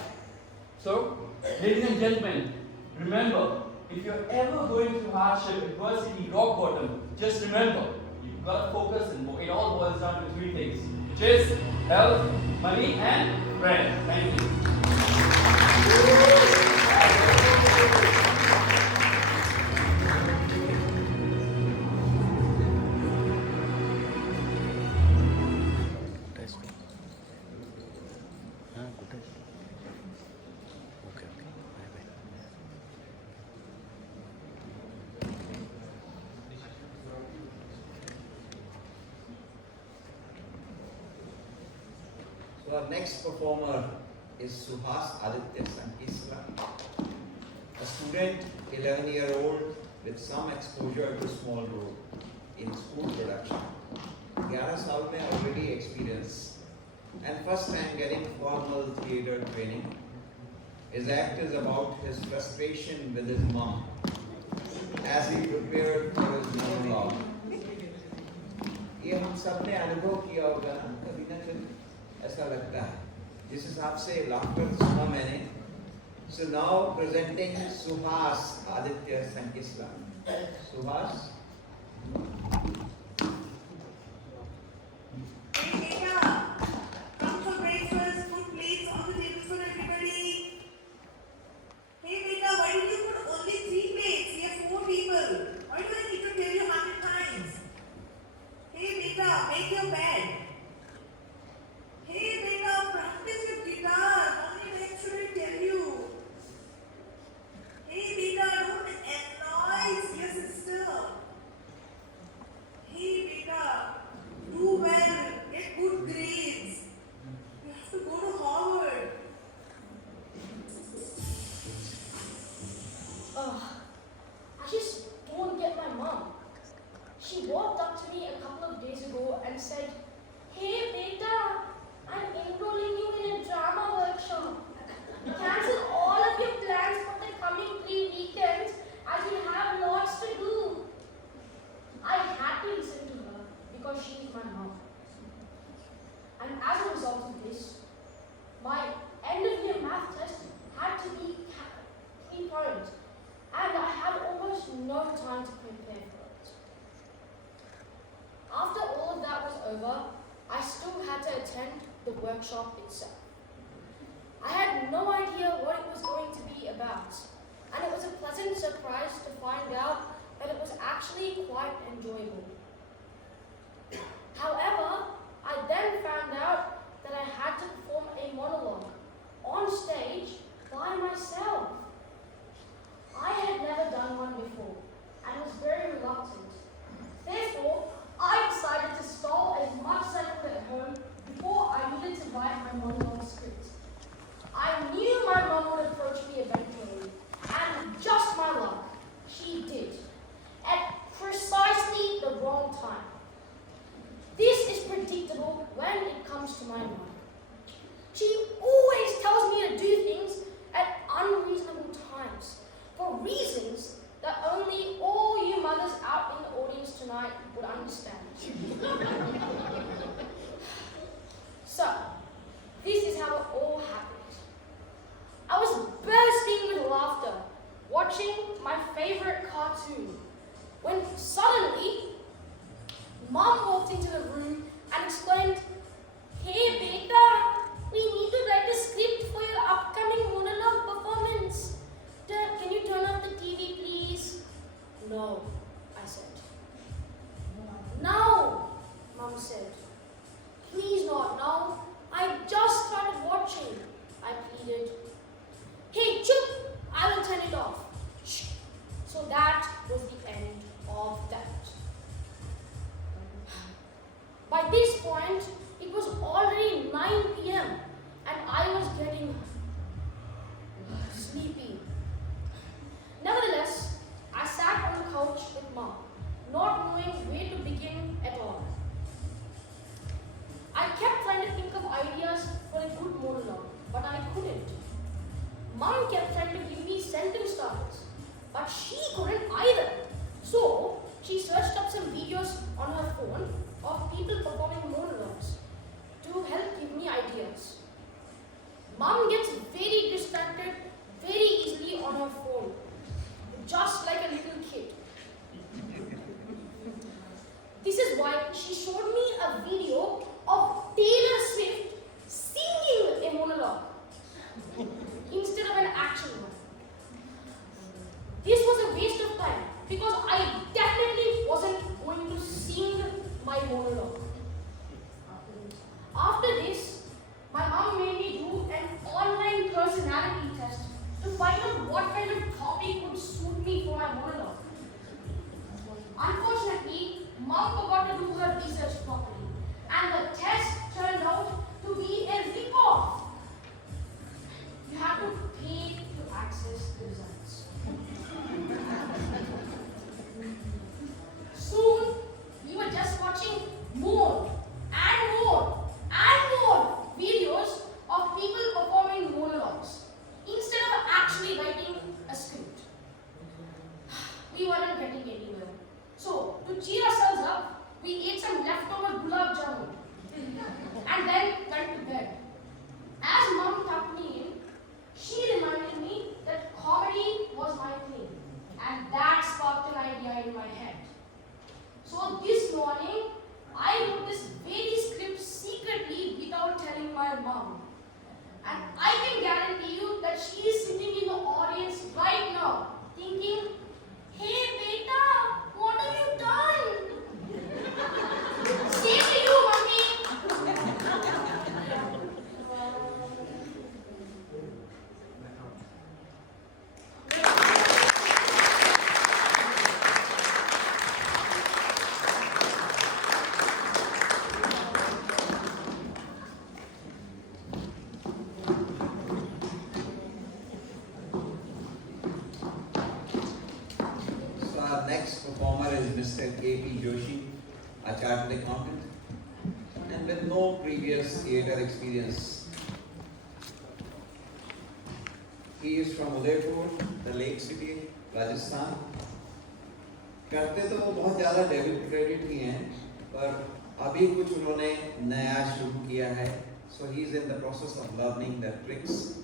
So, ladies and gentlemen, remember, if you're ever going through hardship, adversity, rock bottom, just remember, you've got to focus, and it all boils down to 3 things, which is health, money, and friends. Thank you. So our next performer is Suhas Aditya Sankisla, a student, 11-year-old with some exposure to small role in school production. 11 साल में already experience and first time getting formal theatre training. His act is about his frustration with his mom as he prepared for his monologue. ये हम सब ने अनुभव किया होगा ना कभी ना कभी ऐसा लगता है जिस हिसाब से laughter सुना मैंने. So now presenting Suhas Aditya Sankisla. Suhas. Hey Beta, come for breakfast, put plates on the table for everybody. Hey Beta, why did you put only 3 plates? We have 4 people. Why do I need to tell you 100 times? Hey Beta, make your bed. Hey Beta, practice your guitar. How many times should I tell you? Hey Beta, don't annoy your sister. And as a result of this, my end of year math test had to be preponed, and I had almost no time to prepare for it. After all of that was over, I still had to attend the workshop itself. I had no idea what it was going to be about, and it was a pleasant surprise to find out that it was actually quite enjoyable. However, I then found out that I had to perform a monologue on stage by myself. I had never done one before and was very reluctant. Therefore, I decided to stall as much as I could at home before I needed to write my monologue script. I knew my mom would approach me eventually, and just my luck, she did, at precisely the wrong time. This is predictable when it comes to my mom. She always tells me to do things at unreasonable times, for reasons that only all you mothers out in the audience tonight would understand. So, this is how it all happened. I was bursting with laughter, watching my favorite cartoon, when suddenly, Mom walked into the room and exclaimed, "Hey beta, we need to write a script for your upcoming monologue performance. Can you turn off the TV, please?" "No," I said. "No," Mom said. "Please not now. I just started watching," I pleaded. "Hey, chup! I will turn it off." Shh. So that was the end of that. By this point, it was already 9 p.m. and I was getting sleepy. Nevertheless, I sat on the couch with Mom, not knowing where to begin at all. I kept trying to think of ideas for a good monologue, but I couldn't. Mom kept trying to give me sentence starters, but she couldn't either. So, she searched up some videos on her phone of people performing monologues to help give me ideas. Mom gets very distracted very easily on her phone, just like a little kid. This is why she showed me a video of Taylor Swift singing a monologue instead of an action one. This was a waste of time because I definitely wasn't going to sing my monologue. After this, my mom made me do an online personality test to find out what kind of topic would suit me for my monologue. Unfortunately, Mom forgot to do her research properly, and the test turned out to be a rip-off. You have to pay to access the results. Soon, we were just watching more and more and more videos of people performing monologues instead of actually writing a script. We weren't getting anywhere. So, to cheer ourselves up, we ate some leftover gulab jamun and then went to bed. As Mom tucked me in, she reminded me that comedy was my thing, and that sparked an idea in my head. So this morning, I wrote this very script secretly without telling my mom. And I can guarantee you that she is sitting in the audience right now, thinking, "Hey beta, what have you done?" Same to you, mommy. So our next performer is Mr. K.P. Joshi, a chartered accountant, and with no previous theatre experience. He is from Udaipur, the Lake City, Rajasthan. करते तो वो बहुत ज़्यादा debit credit ही हैं, पर अभी कुछ उन्होंने नया शुरू किया है. So he is in the process of learning the tricks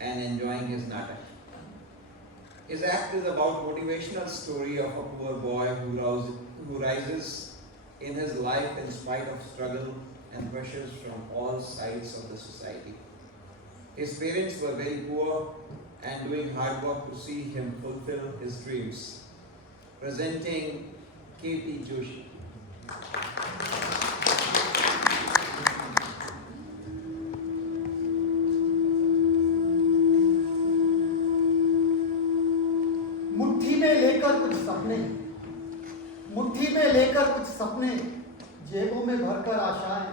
and enjoying his natak. His act is about motivational story of a poor boy who rises in his life in spite of struggle and pressures from all sides of the society. His parents were very poor and doing hard work to see him fulfill his dreams. Presenting K.P. Joshi. मुट्ठी में लेकर कुछ सपने, जेबों में भरकर आशाएं,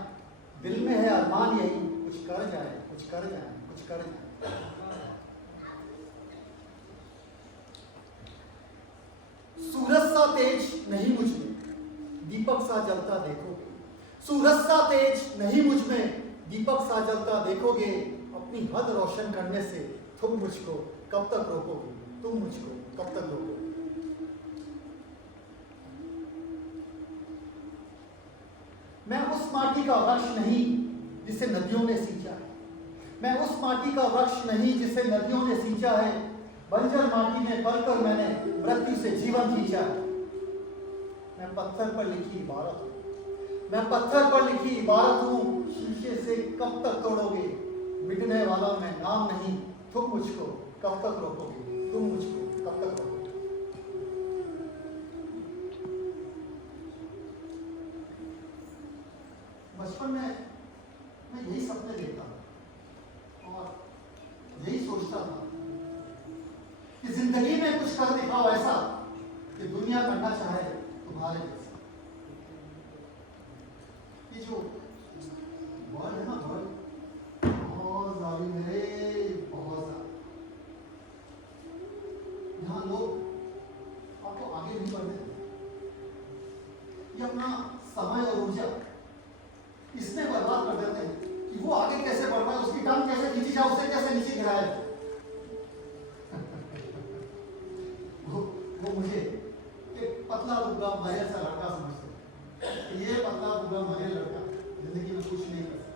दिल में है अरमान यही, कुछ कर जाए, कुछ कर जाए, कुछ कर जाए. सूरज सा तेज नहीं मुझ में, दीपक सा जलता देखोगे. सूरज सा तेज नहीं मुझ में, दीपक सा जलता देखोगे. अपनी हद रोशन करने से तुम मुझको कब तक रोकोगे? तुम मुझको कब तक रोकोगे? मैं उस माटी का वृक्ष नहीं जिसे नदियों ने सींचा है. मैं उस माटी का वृक्ष नहीं जिसे नदियों ने सींचा है. बंजर माटी में पलकर मैंने मृत्यु से जीवन खींचा है. मैं पत्थर पर लिखी इबारत हूँ. मैं पत्थर पर लिखी इबारत हूँ. शीशे से कब तक तोड़ोगे? मिटने वाला मैं नाम नहीं. तुम मुझको कब तक रोकोगे? तुम मुझको कब तक रोकोगे? बचपन में मैं यही सपने देखता था और यही सोचता था कि जिंदगी में कुछ कर दिखाओ ऐसा कि दुनिया करना चाहे तुम्हारे जैसा. ये जो वर्ड है ना, वर्ड बहुत जालिम है, बहुत ज्यादा. यहाँ लोग आपको आगे नहीं बढ़ने देते. ये अपना समय और ऊर्जा इसमें बर्बाद कर देते हैं कि वो आगे कैसे बढ़ रहा है, उसकी टांग कैसे खींची जाए, उसे कैसे नीचे गिराया जाए. वो मुझे एक पतला दुबला मरियल सा लड़का समझते हैं. ये पतला दुबला मरियल लड़का जिंदगी में कुछ नहीं कर सकता.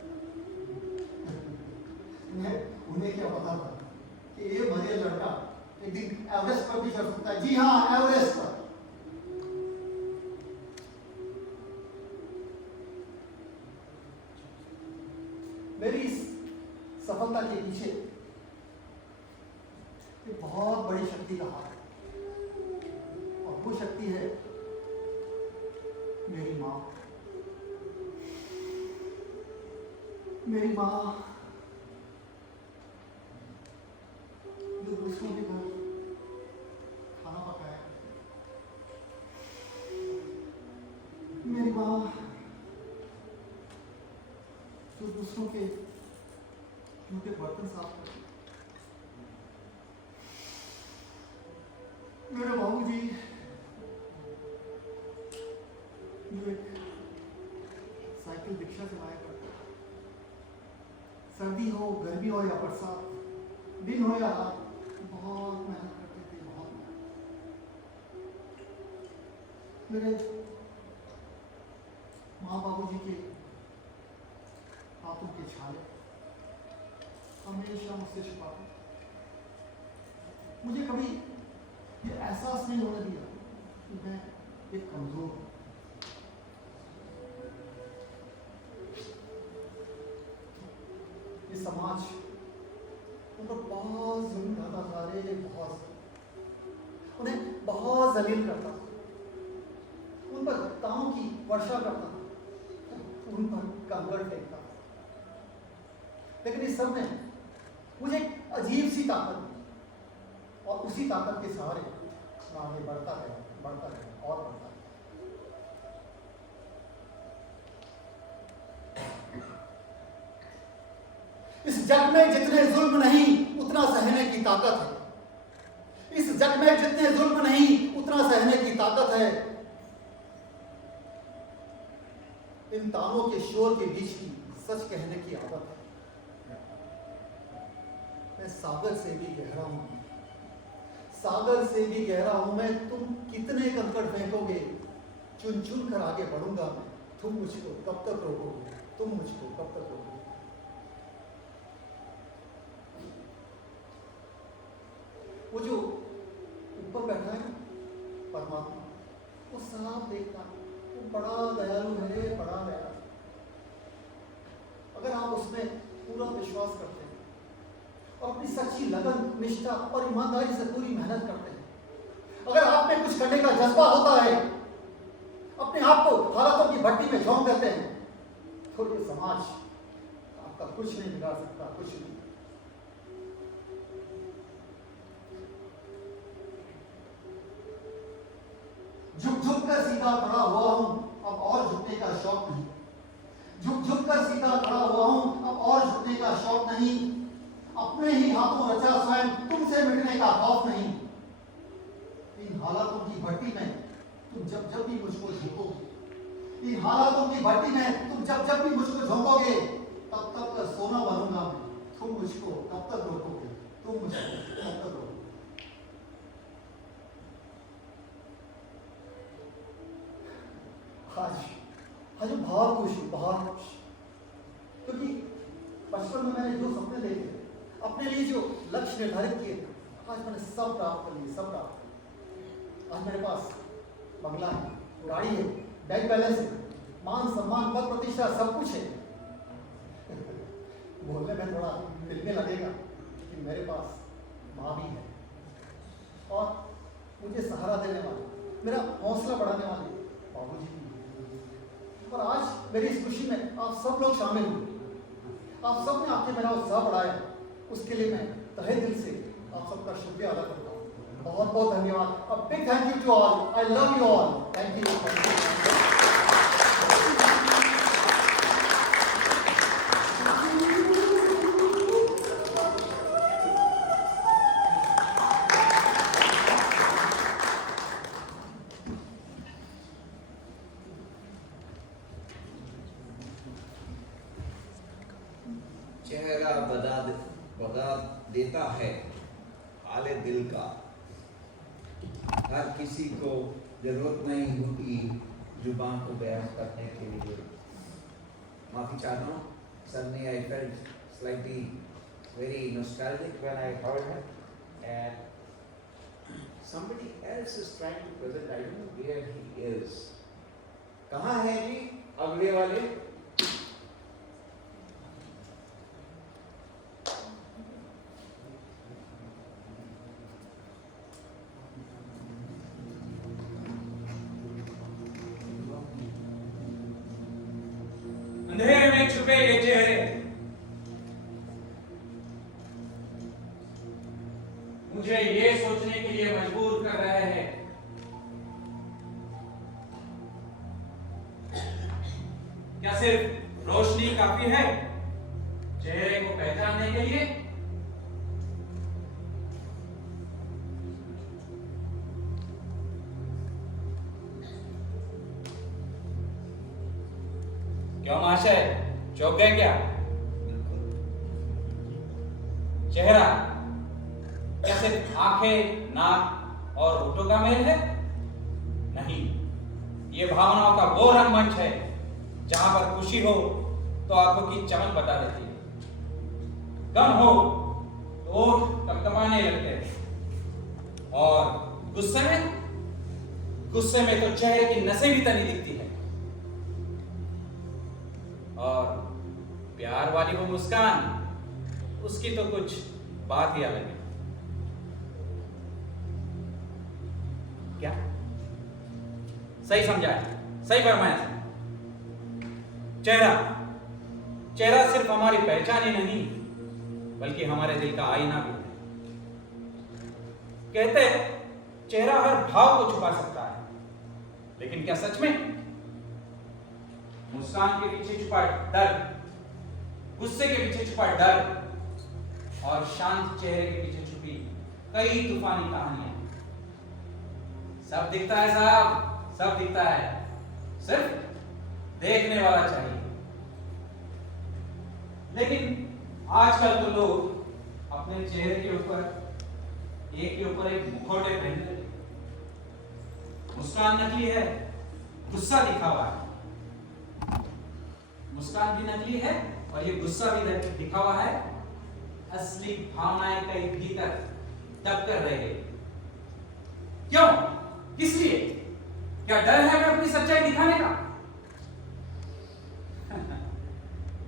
उन्हें क्या पता था कि ये मरियल लड़का एक दिन एवरेस्ट पर भी चढ़ सकता है. जी हाँ, एवरेस्ट पर. मेरी इस सफलता के पीछे एक बहुत बड़ी शक्ति का हाथ है और वो शक्ति है मेरी माँ. मेरी माँ जो दूसरों के घर खाना पकाया. मेरी माँ जो दूसरों के उनके बर्तन साफ करते. मेरे बाबूजी जो एक साइकिल रिक्शा चलाया करते. सर्दी हो, गर्मी हो या बरसात, दिन हो या रात, बहुत मेहनत करते थे, बहुत मेहनत. मेरे माँ बाबूजी के हाथों के छाले हमेशा मुझसे छुपाते. मुझे कभी ये एहसास नहीं होने दिया कि मैं एक कमजोर हूं. ये समाज उन पर बहुत जुल्म करता था. अरे बहुत, उन्हें बहुत जलील करता था. उन पर ताओं की वर्षा करता था, उन पर कंकड़ फेंकता था. लेकिन इस सब में मुझे एक अजीब सी ताकत मिली और उसी ताकत के सहारे मैं आगे बढ़ता रहा और बढ़ता रहा. इस जग में जितने जुल्म नहीं उतना सहने की ताकत है. इस जग में जितने जुल्म नहीं उतना सहने की ताकत है. इन तानों के शोर के बीच की सच कहने की आदत है. मैं सागर से भी गहरा हूं, सागर से भी गहरा हूं मैं. तुम कितने कंकड़ फेंकोगे, चुन चुन कर आगे बढ़ूंगा मैं. तुम मुझको कब तक रोकोगे? तुम मुझको कब तक रोकोगे? वो जो ऊपर बैठा है परमात्मा, वो साफ देखता है, वो बड़ा दयालु है, बड़ा दयालु। अगर आप उसमें पूरा विश्वास करते हैं और अपनी सच्ची लगन, निष्ठा और ईमानदारी से पूरी मेहनत करते हैं, अगर आप में कुछ करने का जज्बा होता है, अपने आप को हालातों की भट्टी में झोंक देते हैं, तो ये समाज आपका कुछ नहीं बिगाड़ सकता, कुछ नहीं। झुक झुक कर सीधा खड़ा हुआ हूं, अब और झुकने का शौक नहीं। झुक झुक कर सीधा खड़ा हुआ हूं, अब और झुकने का शौक नहीं। अपने ही हाथों रचा स्वयं, तुमसे मिटने का खौफ नहीं। इन हालातों की भट्टी में तुम जब जब भी मुझको झोंकोगे, इन हालातों की भट्टी में तुम जब जब भी मुझको झोंकोगे, तब तब का सोना बनूंगा मैं। तुम मुझको कब तक रोकोगे? तुम मुझको कब तक रोकोगे? आज मैं बहुत खुश हूँ, बहुत खुश, क्योंकि बचपन में मैंने जो सपने देखे, अपने लिए जो लक्ष्य निर्धारित किए, आज मैंने सब प्राप्त कर लिए, सब प्राप्त कर लिए। आज मेरे पास बंगला है, गाड़ी है, बैंक बैलेंस है, मान सम्मान, पद प्रतिष्ठा, सब कुछ है। बोलने में थोड़ा फिल्में लगेगा, लेकिन मेरे पास माँ भी है और मुझे सहारा देने वाले, मेरा हौसला बढ़ाने वाले बाबूजी भी। और आज मेरी इस खुशी में आप सब लोग शामिल हुए, आप सब ने आके मेरा उत्साह बढ़ाया, उसके लिए मैं तहे दिल से आप सबका शुक्रिया अदा करता हूँ। बहुत बहुत धन्यवाद। A big thank you to all. I love you all. Thank you. चेहरा बता देता है हाले दिल का। हर किसी को जरूरत नहीं होती जुबान को बयान करने के लिए। माफी चाहता हूँ, suddenly I felt slightly very nostalgic when I heard it, and somebody else is trying to present. I don't know where he is. कहाँ है जी अगले वाले? अंधेरे में छुपे ये चेहरे मुझे ये सोचने के लिए मजबूर कर रहे हैं, क्या सिर्फ रोशनी काफी है चेहरे को पहचानने के लिए? क्यों महाशय, चौंक गए क्या? चेहरा क्या सिर्फ आंखें, नाक और होठों का मेल है? नहीं, ये भावनाओं का वो रंगमंच है जहां पर खुशी हो तो आंखों की चमक बता देती है, गम हो तो ओठ कपकपाने लगते हैं, और गुस्से में तो चेहरे की नसें भी तनी दिखती है, और प्यार वाली वो मुस्कान, उसकी तो कुछ बात ही अलग है। क्या सही समझा है? सही फरमाया। चेहरा सिर्फ हमारी पहचान ही नहीं बल्कि हमारे दिल का आईना भी है। कहते हैं चेहरा हर भाव को छुपा सकता है, लेकिन क्या सच में? मुस्कान के पीछे छुपा डर, गुस्से के पीछे छुपा डर, और शांत चेहरे के पीछे छुपी कई तूफानी कहानियां। सब दिखता है साहब, सब दिखता है, सिर्फ देखने वाला चाहिए। लेकिन आजकल तो लोग अपने चेहरे के ऊपर एक के ऊपर एक मुखौटे पहनते हैं। मुस्कान नकली है, गुस्सा दिखावा है, मुस्कान भी नकली है और ये गुस्सा भी दिखा हुआ है। असली भावनाएं कहीं भीतर दब कर रह गई। क्यों? किस लिए? क्या डर है हमें अपनी सच्चाई दिखाने का?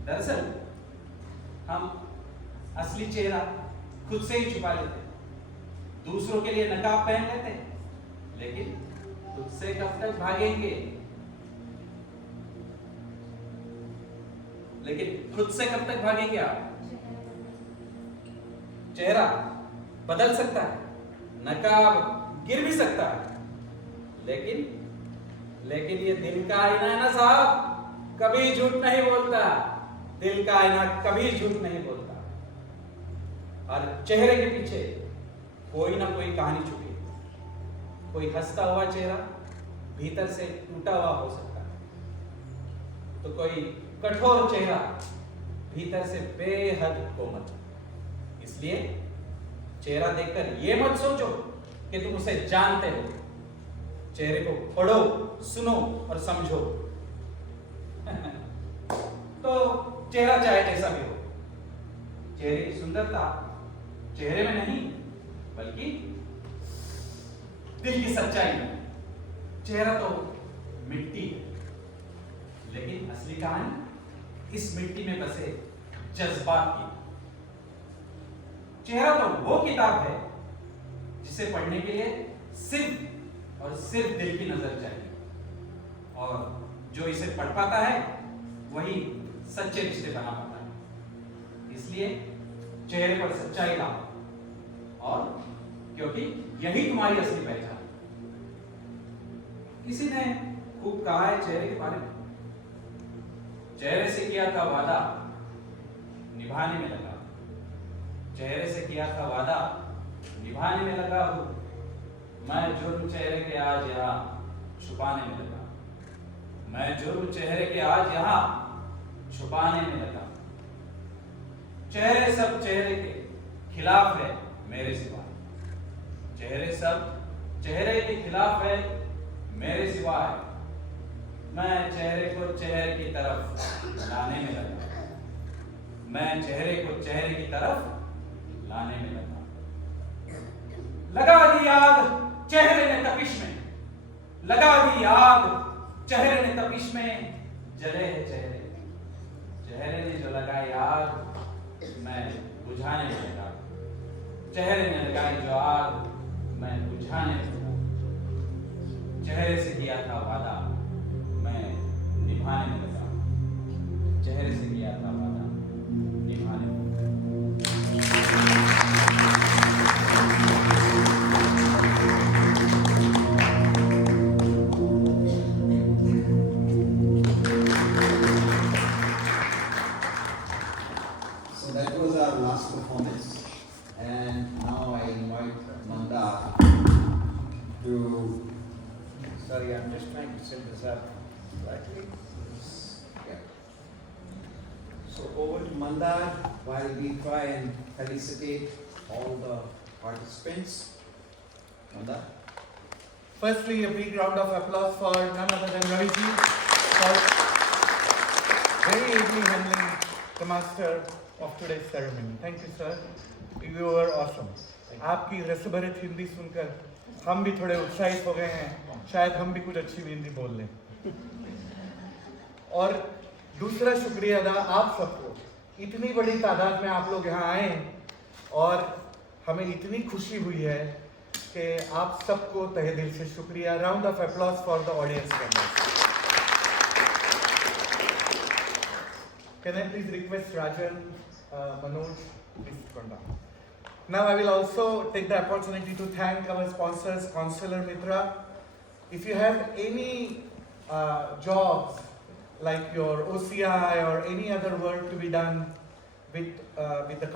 दरअसल हम असली चेहरा खुद से ही छुपा लेते, दूसरों के लिए नकाब पहन लेते, लेकिन खुद से कब तक भागेंगे? लेकिन खुद से कब तक भागेंगे आप? चेहरा बदल सकता है, नकाब गिर भी सकता है, लेकिन ये दिल का आईना है ना साहब, कभी झूठ नहीं बोलता। दिल का आईना कभी झूठ नहीं बोलता। और चेहरे के पीछे कोई ना कोई कहानी छुपी है। कोई हंसता हुआ चेहरा भीतर से टूटा हुआ हो सकता है, तो कोई कठोर चेहरा भीतर से बेहद कोमल। इसलिए चेहरा देखकर ये मत सोचो कि तुम उसे जानते हो। चेहरे को पढ़ो, सुनो और समझो। तो चेहरा चाहे जैसा भी हो, चेहरे की सुंदरता चेहरे में नहीं बल्कि दिल की सच्चाई में। चेहरा तो मिट्टी है, लेकिन असली कहानी इस मिट्टी में बसे जज्बात की। चेहरा तो वो किताब है जिसे पढ़ने के लिए सिर्फ और सिर्फ दिल की नजर चाहिए, और जो इसे पढ़ पाता है वही सच्चे रिश्ते बना पाता है। इसलिए चेहरे पर सच्चाई लाओ, और क्योंकि यही तुम्हारी असली पहचान। किसी ने खूब कहा है चेहरे के बारे में, चेहरे से किया था वादा निभाने में लगा, चेहरे से किया था वादा निभाने में लगा हूं, मैं जुर्म चेहरे के आज यहाँ छुपाने में लगा, मैं जुर्म चेहरे के आज यहाँ छुपाने में लगा। चेहरे सब चेहरे के खिलाफ है मेरे सिवा, चेहरे सब चेहरे के खिलाफ है मेरे सिवा है, मैं चेहरे को चेहरे की तरफ लाने में लगा, मैं चेहरे को चेहरे की तरफ लाने में लगा। लगा दी आग चेहरे ने तपिश में, लगा दी आग चेहरे ने तपिश में, जले है चेहरे, चेहरे ने जो लगाई आग मैं बुझाने में लगा, चेहरे ने लगाई जो आग मैं बुझाने में लगा। चेहरे से किया था वादा मैं निभाने में लगा, चेहरे से किया था वादा निभाने में लगा। So that was our last performance, and now I invite Mandar to. Sorry, I'm just trying to set this up slightly. Yeah. So over to Mandar while we try and felicitate all the participants. Mandar. Firstly, a big round of applause for none other than Ravi ji for very ably handling the master of today's ceremony. Thank you, sir. You were awesome. आपकी रसभरित हिंदी सुनकर हम भी थोड़े उत्साहित हो गए हैं, शायद हम भी कुछ अच्छी हिंदी बोल लें। और दूसरा शुक्रिया अदा आप सबको, इतनी बड़ी तादाद में आप लोग यहाँ आए और हमें इतनी खुशी हुई है कि आप सबको तहे दिल से शुक्रिया। Round of applause for the audience members. Can I please request Rajan, Manoj, please come down. Now I will also take the opportunity to thank our sponsors, Consular Mitra. If you have any jobs like your OCI or any other work to be done with the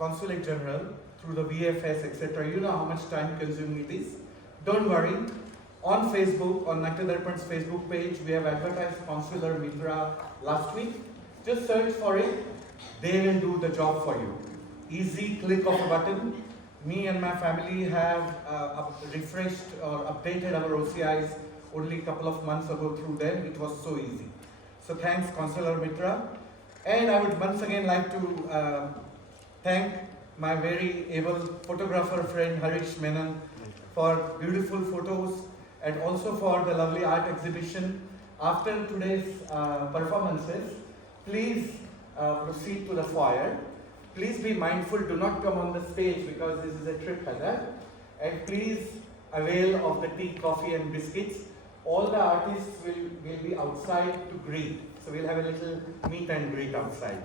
Consulate General through the VFS, etc., you know how much time consuming it is. Don't worry. On Facebook, on Nectar Darpan's Facebook page, we have advertised Consular Mitra last week. Just search for it. They will do the job for you. Easy click of a button. Me and my family have refreshed or updated our OCIs only a couple of months ago through them. It was so easy. So thanks, Consular Mitra. And I would once again like to thank my very able photographer friend Harish Menon for beautiful photos and also for the lovely art exhibition. After today's performances, please proceed to the foyer. Please be mindful, do not come on the stage because this is a trip hazard. And please avail of the tea, coffee and biscuits. All the artists will be outside to greet. So we'll have a little meet and greet outside.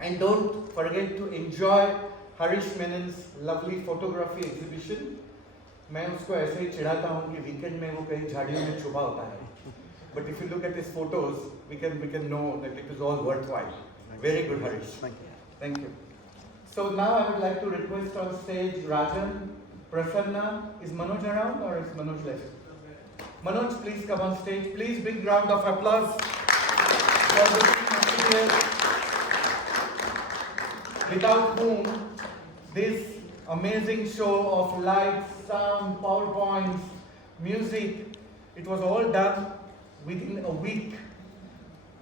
And don't forget to enjoy Harish Menon's lovely photography exhibition. मैं उसको ऐसे ही चिढ़ाता हूँ कि weekend में वो कहीं झाड़ियों में छुपा होता है. But if you look at his photos, we can know that it is all worthwhile. Very good, Harish. Thank you. So now I would like to request on stage Rajan, Prasanna. Is Manoj around or is Manoj left? Manoj, please come on stage. Please, big round of applause for the team here, without whom this amazing show of lights, sound, PowerPoints, music, it was all done within a week.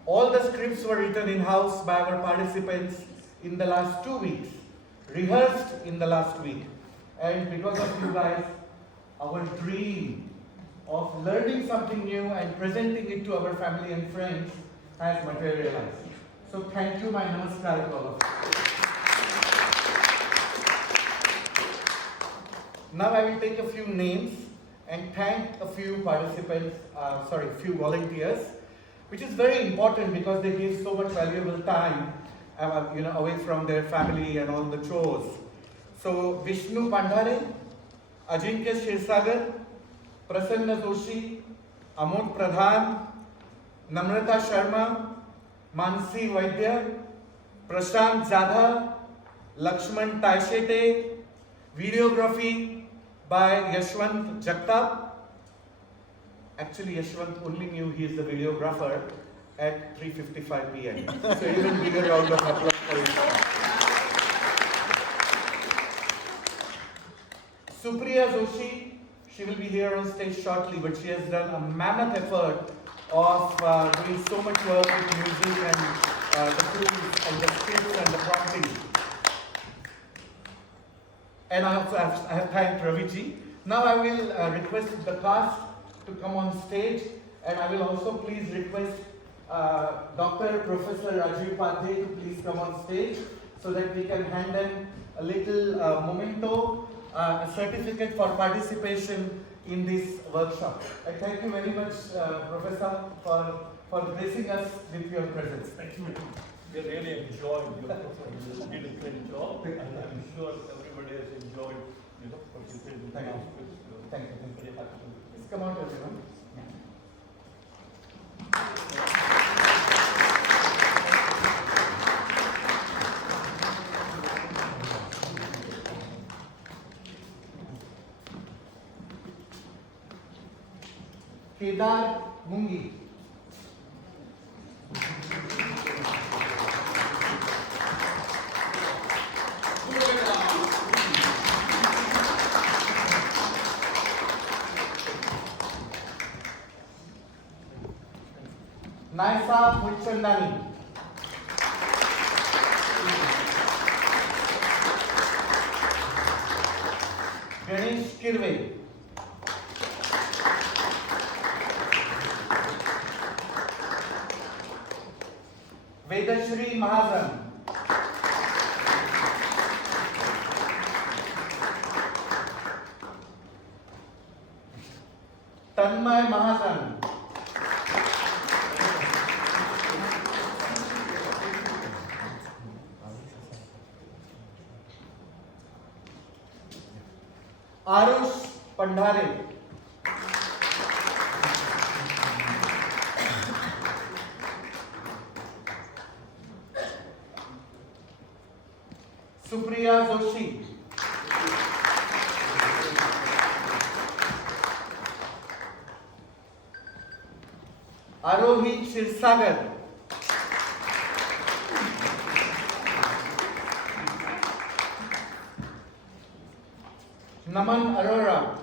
All the scripts were written in-house by our participants in the last 2 weeks, rehearsed in the last week. And because of you guys, our dream of learning something new and presenting it to our family and friends has materialized. So thank you, my namaskar to all of you. Now I will take a few names and thank a few participants, few volunteers, which is very important because they give so much valuable time, away from their family and all the chores. So Vishnu Pandhare, Ajinkya Shirsagar, Prasanna Doshi, Amod Pradhan, Namrata Sharma, Mansi Vaidya, Prashant Zadha, Lakshman Taishete, videography by Yashwant Jagtap. Actually, Yashwant only knew he is the videographer at 3:55 p.m. So even bigger round of applause for him. Supriya Joshi, she will be here on stage shortly, but she has done a mammoth effort of doing so much work with music and the tools and the skills and the prompting. And I have thanked Raviji. Now I will request the cast to come on stage, and I will also please request Dr. Professor Rajiv Padhe to please come on stage so that we can hand them a little memento, a certificate for participation in this workshop. I thank you very much, Professor, for gracing us with your presence. Thank you. We really enjoyed your performance. You did a great job, and I'm sure everybody has enjoyed, participating in Thank you. Thank you. Very happy. Please come out, everyone. Kedar Mungi. Naisa Mulchandani. Ganesh Kirve. Vedashri Mahajan. Tanmay Mahajan. Arush Pandhare. Supriya Joshi. Arohi Shirsagar. Naman Arora.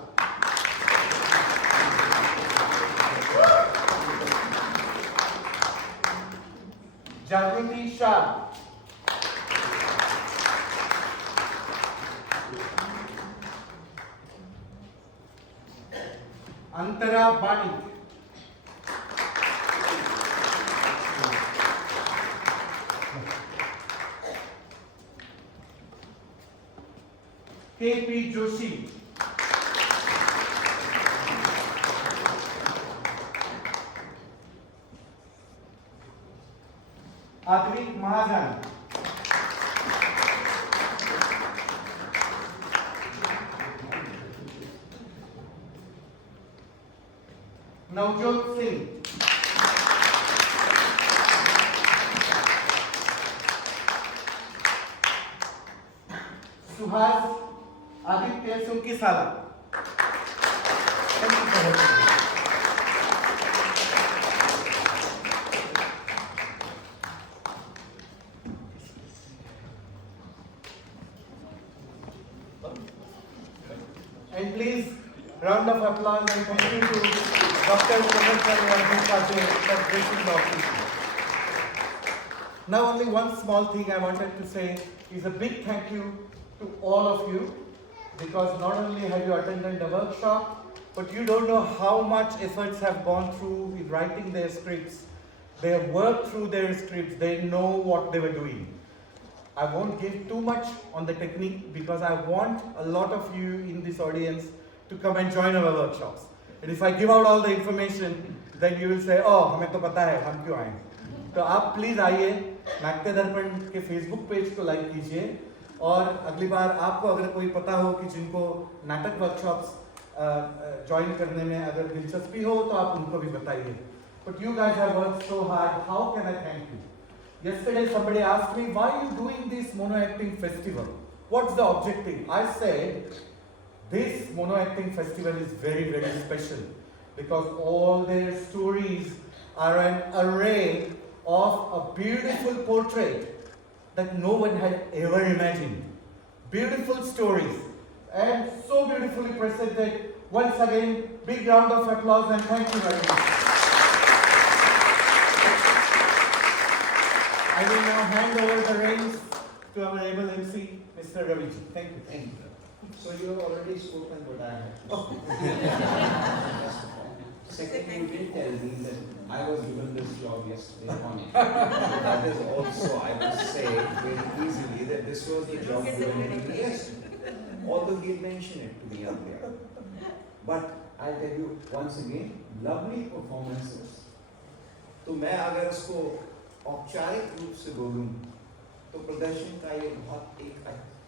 Jagruti Shah. Antara Bani. K.P. Joshi. Advik Mahajan. Navjot Singh. Suhas Aditya Sunkisala. Thank you for watching. And please, round of applause and thank you to Dr. Chandra for gracing the occasion. Now only one small thing I wanted to say is a big thank you to all of you, because not only have you attended the workshop, but you don't know how much efforts have gone through in writing their scripts. They have worked through their scripts, they know what they were doing. I won't give too much on the technique because I want a lot of you in this audience to come and join our workshops. And if I give out all the information, then you will say, oh, हमें तो पता है, हम क्यों आए? तो आप please आइए, नाट्य दर्पण के फेसबुक पेज को लाइक कीजिए, और अगली बार आपको अगर कोई पता हो कि जिनको नाटक वर्कशॉप्स ज्वाइन करने में अगर दिलचस्पी हो तो आप उनको भी बताइए. But you guys have worked so hard. How can I thank you? Yesterday somebody asked me, why are you doing this mono acting festival? What's the objective? I said, this mono acting festival is very, very special because all their stories are an array of a beautiful portrait that no one had ever imagined. Beautiful stories and so beautifully presented. Once again, big round of applause and thank you very much. I will now hand over the reins to our able MC, Mr. Raviji. Thank you. Thank you. So you have already spoken what I had. Second, you did tell me that I was given this job yesterday morning. That is also, I must say very easily, that this was the job given to me yesterday. Although he mentioned it to me earlier. But I'll tell you once again, lovely performances. तो मैं अगर उसको औपचारिक रूप से बोलूं तो प्रदर्शन का ये बहुत एक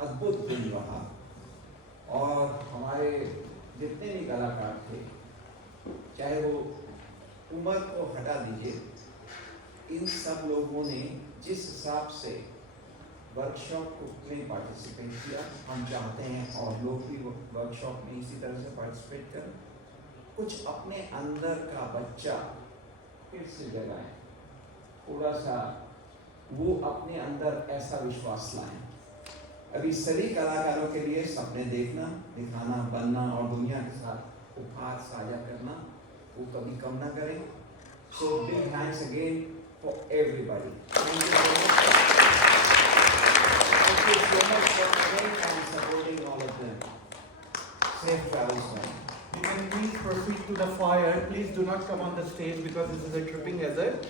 अद्भुत दिन रहा, और हमारे जितने भी कलाकार थे, चाहे वो उम्र को हटा दीजिए, इन सब लोगों ने जिस हिसाब से वर्कशॉप में पार्टिसिपेट किया, हम चाहते हैं और लोग भी वर्कशॉप में इसी तरह से पार्टिसिपेट करें, कुछ अपने अंदर का बच्चा फिर से जगाएं, थोड़ा सा वो अपने अंदर ऐसा विश्वास लाएं. अभी सभी कलाकारों के लिए सपने देखना, दिखाना, बनना और दुनिया के साथ उपहार साझा करना वो कभी कम ना करें. So big thanks again for everybody. Thank you so much. Thank you so much for coming and supporting all of them. Safe travels, man. You can please proceed to the foyer. Please do not come on the stage because this is a tripping hazard.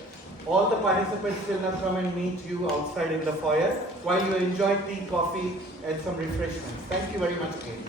All the participants will now come and meet you outside in the foyer while you enjoy tea, coffee and some refreshments. Thank you very much again.